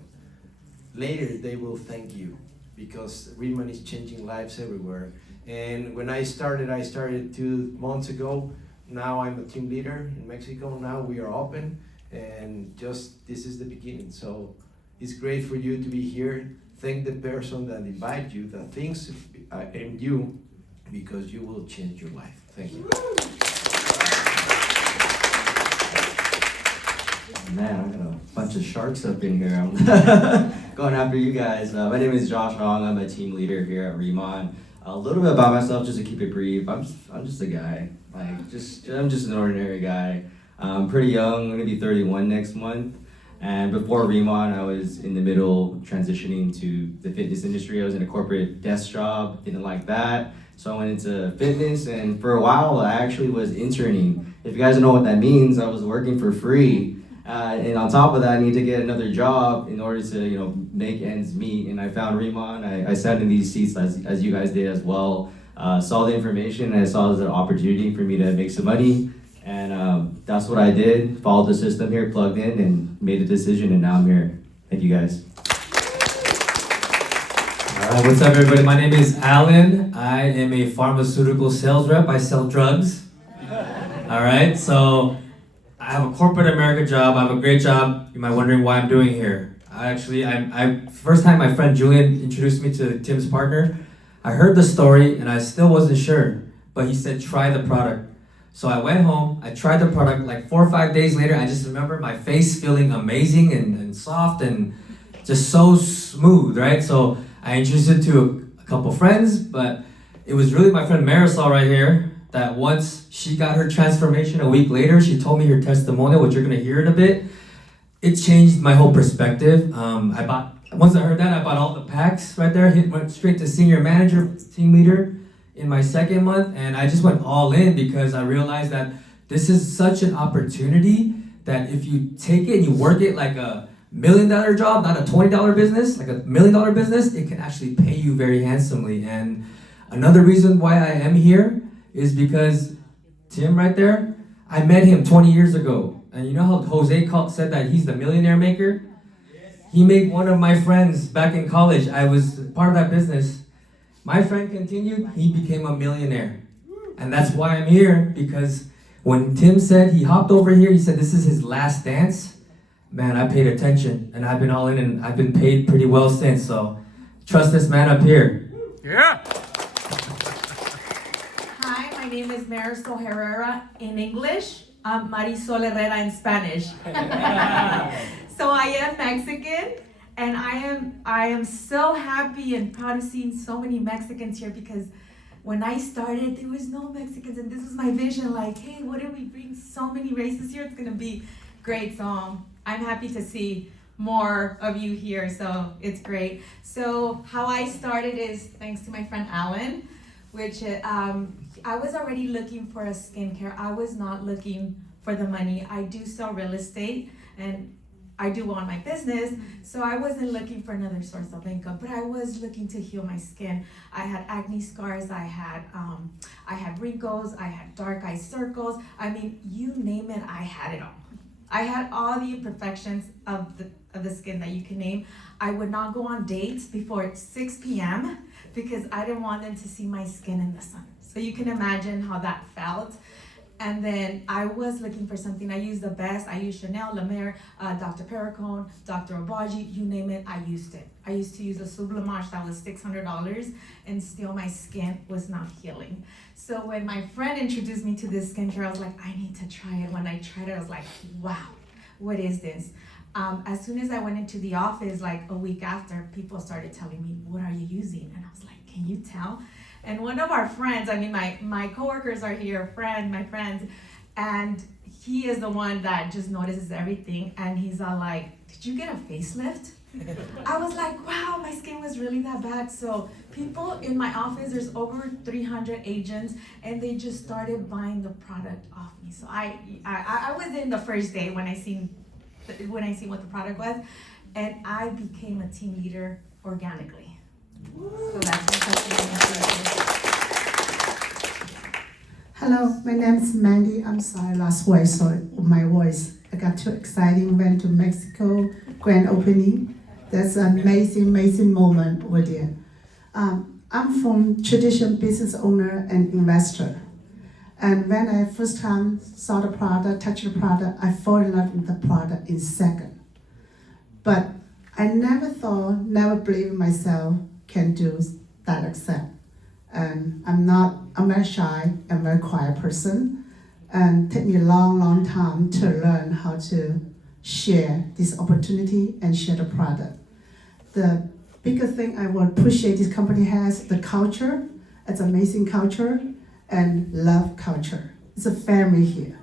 Later, they will thank you, because RIMAN is changing lives everywhere. And when I started 2 months ago. Now I'm a team leader in Mexico. Now we are open, and just this is the beginning. So it's great for you to be here. Thank the person that invited you, that thinks in you, because you will change your life. Thank you. Man, I got a bunch of sharks up in here. I'm going after you guys. My name is Josh Hong. I'm a team leader here at RIMAN. A little bit about myself, just to keep it brief. I'm just a guy. I'm just an ordinary guy. I'm pretty young, I'm gonna be 31 next month. And before RIMAN, I was in the middle transitioning to the fitness industry. I was in a corporate desk job, didn't like that. So I went into fitness, and for a while I actually was interning. If you guys don't know what that means, I was working for free. And on top of that, I need to get another job in order to, make ends meet. And I found RIMAN. I sat in these seats as you guys did as well. Saw the information, and I saw it as an opportunity for me to make some money. And that's what I did. Followed the system here, plugged in, and made a decision. And now I'm here. Thank you guys. Alright, what's up everybody? My name is Alan. I am a pharmaceutical sales rep. I sell drugs. Alright, so I have a corporate America job. I have a great job. You might be wondering why I'm doing here. First time my friend Julian introduced me to Tim's partner, I heard the story and I still wasn't sure. But he said, try the product. So I went home, I tried the product, like 4 or 5 days later, I just remember my face feeling amazing and soft and just so smooth, right? So I introduced it to a couple friends, but it was really my friend Marisol right here that once she got her transformation a week later, she told me her testimonial, which you're gonna hear in a bit. It changed my whole perspective. Once I heard that, I bought all the packs right there, went straight to senior manager, team leader in my second month, and I just went all in because I realized that this is such an opportunity that if you take it and you work it like a $1 million job, not a $20 business, like a $1 million business, it can actually pay you very handsomely. And another reason why I am here is because Tim right there, I met him 20 years ago. And you know how Jose said that he's the millionaire maker? He made one of my friends back in college. I was part of that business. My friend continued, he became a millionaire. And that's why I'm here, because when Tim said he hopped over here, he said this is his last dance. Man, I paid attention, and I've been all in, and I've been paid pretty well since, so trust this man up here. Yeah! Hi, my name is Marisol Herrera in English. I'm Marisol Herrera in Spanish. So I am Mexican, and I am so happy and proud of seeing so many Mexicans here, because when I started, there was no Mexicans, and this was my vision, like, hey, what if we bring so many races here? It's gonna be great. So I'm happy to see more of you here, so it's great. So how I started is thanks to my friend Alan, which I was already looking for a skincare. I was not looking for the money. I do sell real estate and I do own my business, so I wasn't looking for another source of income, but I was looking to heal my skin. I had acne scars, I had wrinkles, I had dark eye circles. I mean, you name it, I had it all. I had all the imperfections of the skin that you can name. I would not go on dates before 6 p.m. because I didn't want them to see my skin in the sun. So you can imagine how that felt. And then I was looking for something. I used the best. I used Chanel, La Mer, Dr. Perricone, Dr. Obagi, you name it, I used it. I used to use a Sublimage that was $600 and still my skin was not healing. So when my friend introduced me to this skincare, I was like, I need to try it. When I tried it, I was like, wow, what is this? As soon as I went into the office, like a week after, people started telling me, what are you using? And I was like, can you tell? And one of our friends, I mean, my coworkers are here, my friends, and he is the one that just notices everything. And he's all like, did you get a facelift? I was like, wow, my skin was really that bad. So people in my office, there's over 300 agents, and they just started buying the product off me. So I was in the first day when I seen what the product was, and I became a team leader organically. So that's Hello, my name is Mandy. I'm sorry, lost voice, so my voice. I got too excited, went to Mexico, grand opening. That's an amazing, amazing moment over there. I'm from traditional business owner and investor. And when I first time saw the product, touched the product, I fall in love with the product in second. But I never thought, never believed myself can do that accept. And I'm very shy and very quiet person. And it took me a long, long time to learn how to share this opportunity and share the product. The biggest thing I would appreciate this company has, the culture. It's amazing culture and love culture. It's a family here.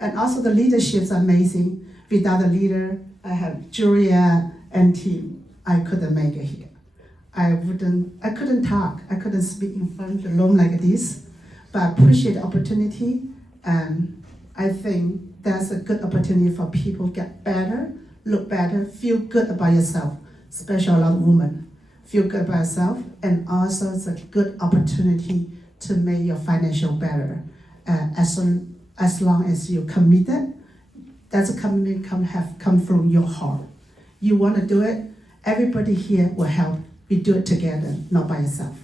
And also the leadership is amazing. Without the leader, I have Julia and team. I couldn't make it here. I couldn't talk. I couldn't speak in front of the room like this. But I appreciate the opportunity, and I think that's a good opportunity for people to get better, look better, feel good about yourself, especially a lot of women. Feel good about yourself, and also it's a good opportunity to make your financial better. As long as you're committed, that's a commitment come from your heart. You want to do it, everybody here will help. We do it together, not by yourself.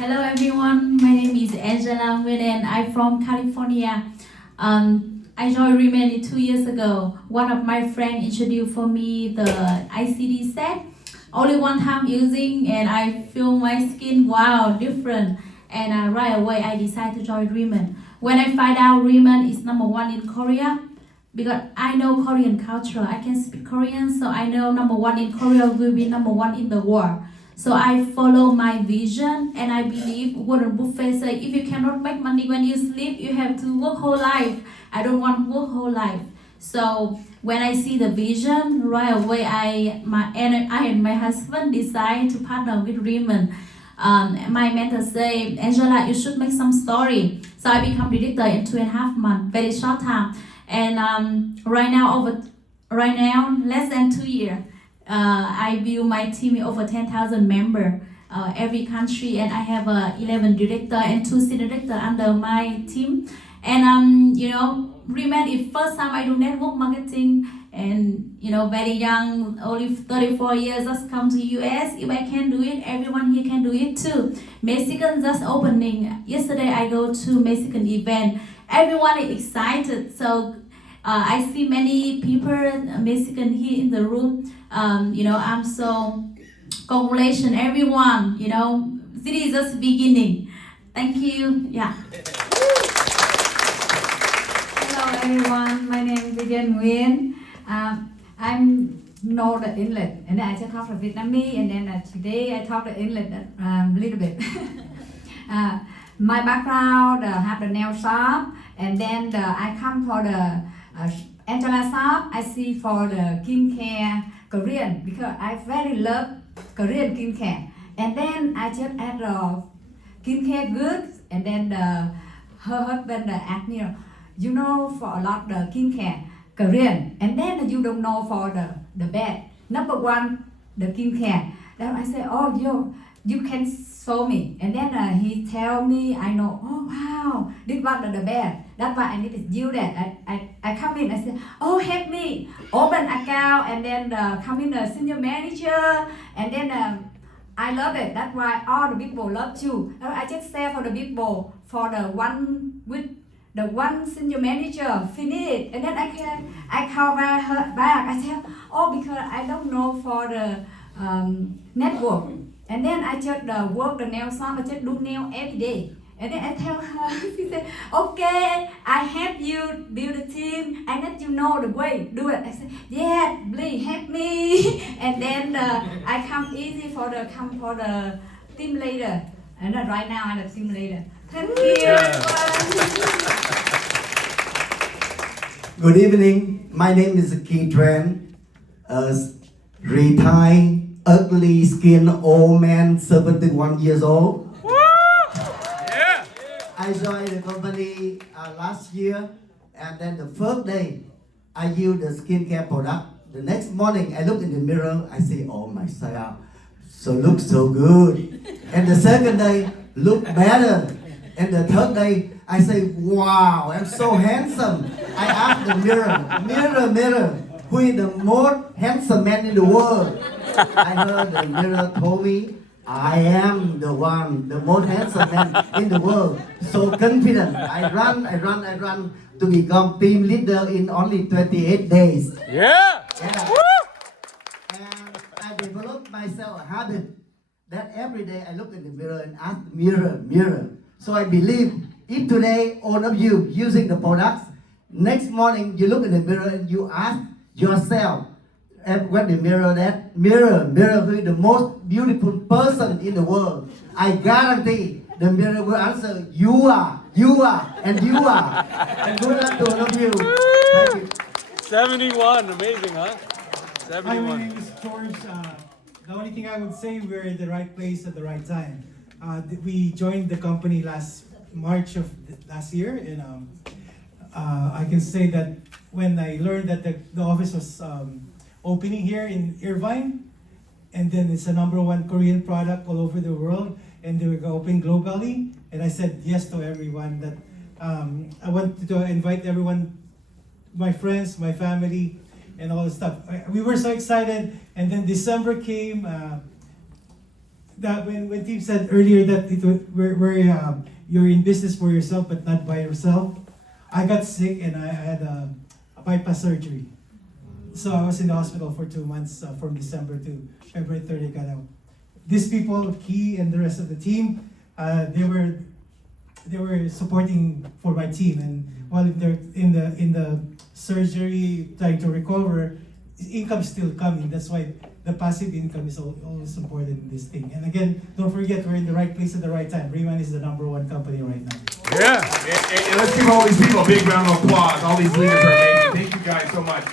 Hello everyone, my name is Angela Nguyen and I'm from California. I joined RIMAN 2 years ago. One of my friends introduced for me the ICD set. Only one time using and I feel my skin, wow, different. And right away I decided to join RIMAN. When I find out RIMAN is #1 in Korea, because I know Korean culture, I can speak Korean, so I know #1 in Korea will be #1 in the world. So I follow my vision, and I believe Warren Buffett say, if you cannot make money when you sleep, you have to work whole life. I don't want to work whole life. So when I see the vision, right away I and my husband decide to partner with RIMAN. My mentor say, Angela, you should make some story. So I become director in 2.5 months, very short time. And right now, less than 2 years. I build my team with over 10,000 members every country, and I have 11 directors and 2 senior directors under my team. And RIMAN is first time I do network marketing, and very young, only 34 years, just come to US. If I can do it, everyone here can do it too. Mexican just opening. Yesterday I go to Mexican event. Everyone is excited. So I see many people, Mexican here in the room. I'm so congratulations everyone. This is just beginning. Thank you. Yeah. Hello everyone. My name is Vivian Nguyen. I'm know the English, and then I just talk the Vietnamese, and then today I talk the English a little bit. My background have the nail shop, and then I come for the Angela shop. I see for the skincare Korean because I very love Korean skincare. And then I just add the skincare goods, and then her husband asked me, for a lot the skincare Korean, and then you don't know for the bed. #1, the skincare. Then I say, you can show me. And then he tell me, I know, oh wow, this one the bed. That's why I need to do that. I come in, I say, help me, open account, and then come in the senior manager, and then I love it. That's why all the people love you. I just say for the people, for the one with the one senior manager, finish, and then I call her back. I tell, because I don't know for the network. And then I just work the nail salon, I just do nail every day. And then I tell her, she said, okay, I help you build a team, I let you know the way, do it. I said, yeah, please help me. And then I come easy for the team leader. And then right now I'm the team leader. Thank you. Good evening, my name is Ki Tran, retired ugly skin old man, 71 years old. Yeah. I joined the company last year, and then the first day I use the skincare product. The next morning I look in the mirror, I say, oh myself, look so good. And the second day, look better. And the third day, I say, wow, I'm so handsome. I ask the mirror, who is the most handsome man in the world? I heard the mirror told me, I am the one, the most handsome man in the world. So confident. I run to become team leader in only 28 days. Yeah. And I developed myself a habit that every day I look in the mirror and ask the mirror. So I believe if today all of you using the products, next morning you look in the mirror and you ask yourself, what the mirror who is the most beautiful person in the world, I guarantee the mirror will answer, you are. You are, and you are. And good luck to all of you. Thank you. 71, amazing, huh? Hi, my 71. name is George. The only thing I would say, we're in the right place at the right time. We joined the company last March of last year, and I can say that when I learned that the office was opening here in Irvine, and then it's a #1 Korean product all over the world, and they were open globally, and I said yes to everyone. That I wanted to invite everyone, my friends, my family, and all the stuff. We were so excited, and then December came. That when Tim said earlier that you're in business for yourself but not by yourself, I got sick and I had a bypass surgery. So I was in the hospital for 2 months from December to February 3rd. I got out. These people, Key and the rest of the team, they were supporting for my team, and while they're in the surgery trying to recover, income's still coming. That's why the passive income is always important in this thing. And again, don't forget, we're in the right place at the right time. RIMAN is the #1 company right now. Yeah. And let's give all these people a big round of applause. All these leaders are amazing. Thank you guys so much.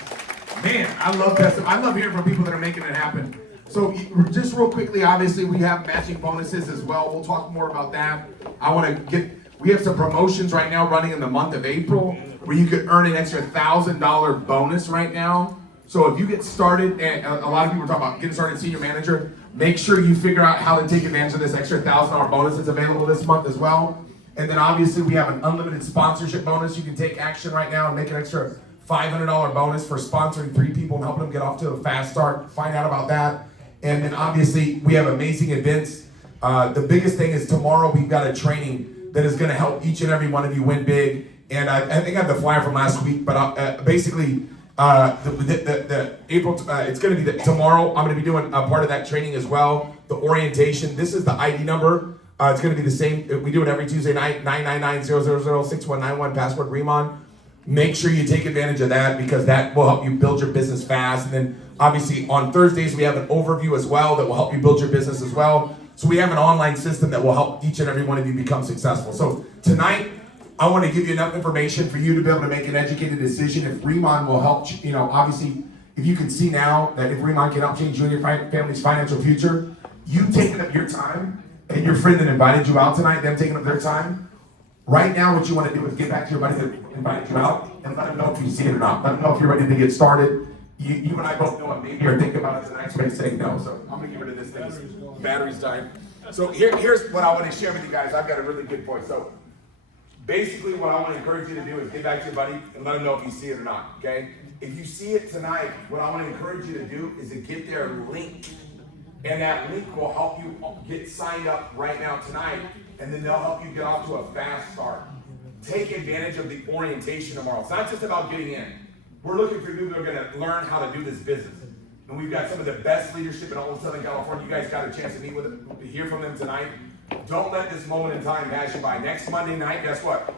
Man, I love that. I love hearing from people that are making it happen. So just real quickly, obviously we have matching bonuses as well. We'll talk more about that. We have some promotions right now running in the month of April where you could earn an extra $1,000 bonus right now. So if you get started, and a lot of people are talking about getting started senior manager, make sure you figure out how to take advantage of this extra $1,000 bonus that's available this month as well. And then obviously we have an unlimited sponsorship bonus. You can take action right now and make an extra $500 bonus for sponsoring 3 people and helping them get off to a fast start. Find out about that. And then obviously we have amazing events. The biggest thing is tomorrow we've got a training that is going to help each and every one of you win big. And I think I have the flyer from last week, but basically the April, it's going to be tomorrow. I'm going to be doing a part of that training as well. The orientation. This is the ID number. It's going to be the same. We do it every Tuesday night. 999-000-6191. Password RIMAN. Make sure you take advantage of that because that will help you build your business fast. And then obviously on Thursdays we have an overview as well that will help you build your business as well. So we have an online system that will help each and every one of you become successful. So tonight, I want to give you enough information for you to be able to make an educated decision if RIMAN will help, obviously, if you can see now that if RIMAN can help change you and your family's financial future, you taking up your time and your friend that invited you out tonight, them taking up their time, right now what you want to do is get back to your buddy that invited you out and let them know if you see it or not. Let them know if you're ready to get started. You and I both know it maybe or think about it the next way saying no. So I'm going to get rid of this thing. Battery's dying. So here's what I want to share with you guys. I've got a really good point. So basically what I want to encourage you to do is get back to your buddy and let him know if you see it or not, okay? If you see it tonight, what I want to encourage you to do is to get their link. And that link will help you get signed up right now tonight, and then they'll help you get off to a fast start. Take advantage of the orientation tomorrow. It's not just about getting in. We're looking for people who are going to learn how to do this business. And we've got some of the best leadership in all of Southern California. You guys got a chance to meet with them, to hear from them tonight. Don't let this moment in time pass you by. Next Monday night, guess what?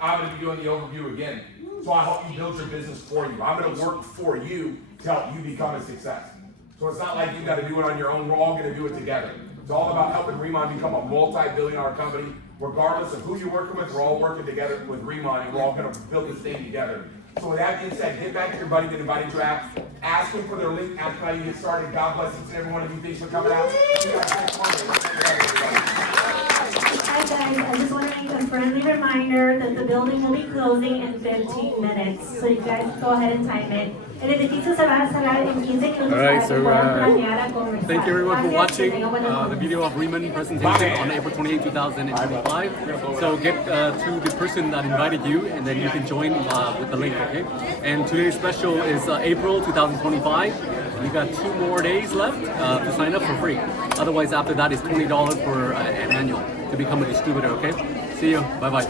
I'm going to be doing the overview again. So I help you build your business for you. I'm going to work for you to help you become a success. So it's not like you got to do it on your own. We're all going to do it together. It's all about helping RIMAN become a multi-billion-dollar company. Regardless of who you're working with, we're all working together with RIMAN, and we're all going to build this thing together. So with that being said, get back to your buddy that invited you out. Ask them for their link. Ask them how you get started. God bless each and every one of you. Thanks for coming out. Hi guys, I just want to make a friendly reminder that the building will be closing in 15 minutes. So you guys go ahead and time it. El edificio se va a cerrar en 15 minutos. Alright, so thank you everyone for watching the video of RIMAN presentation on April 28, 2025. So get to the person that invited you and then you can join with the link, okay? And today's special is April 2025. You got 2 more days left to sign up for free. Otherwise after that is $20 for an annual to become a distributor, okay? See you, bye-bye.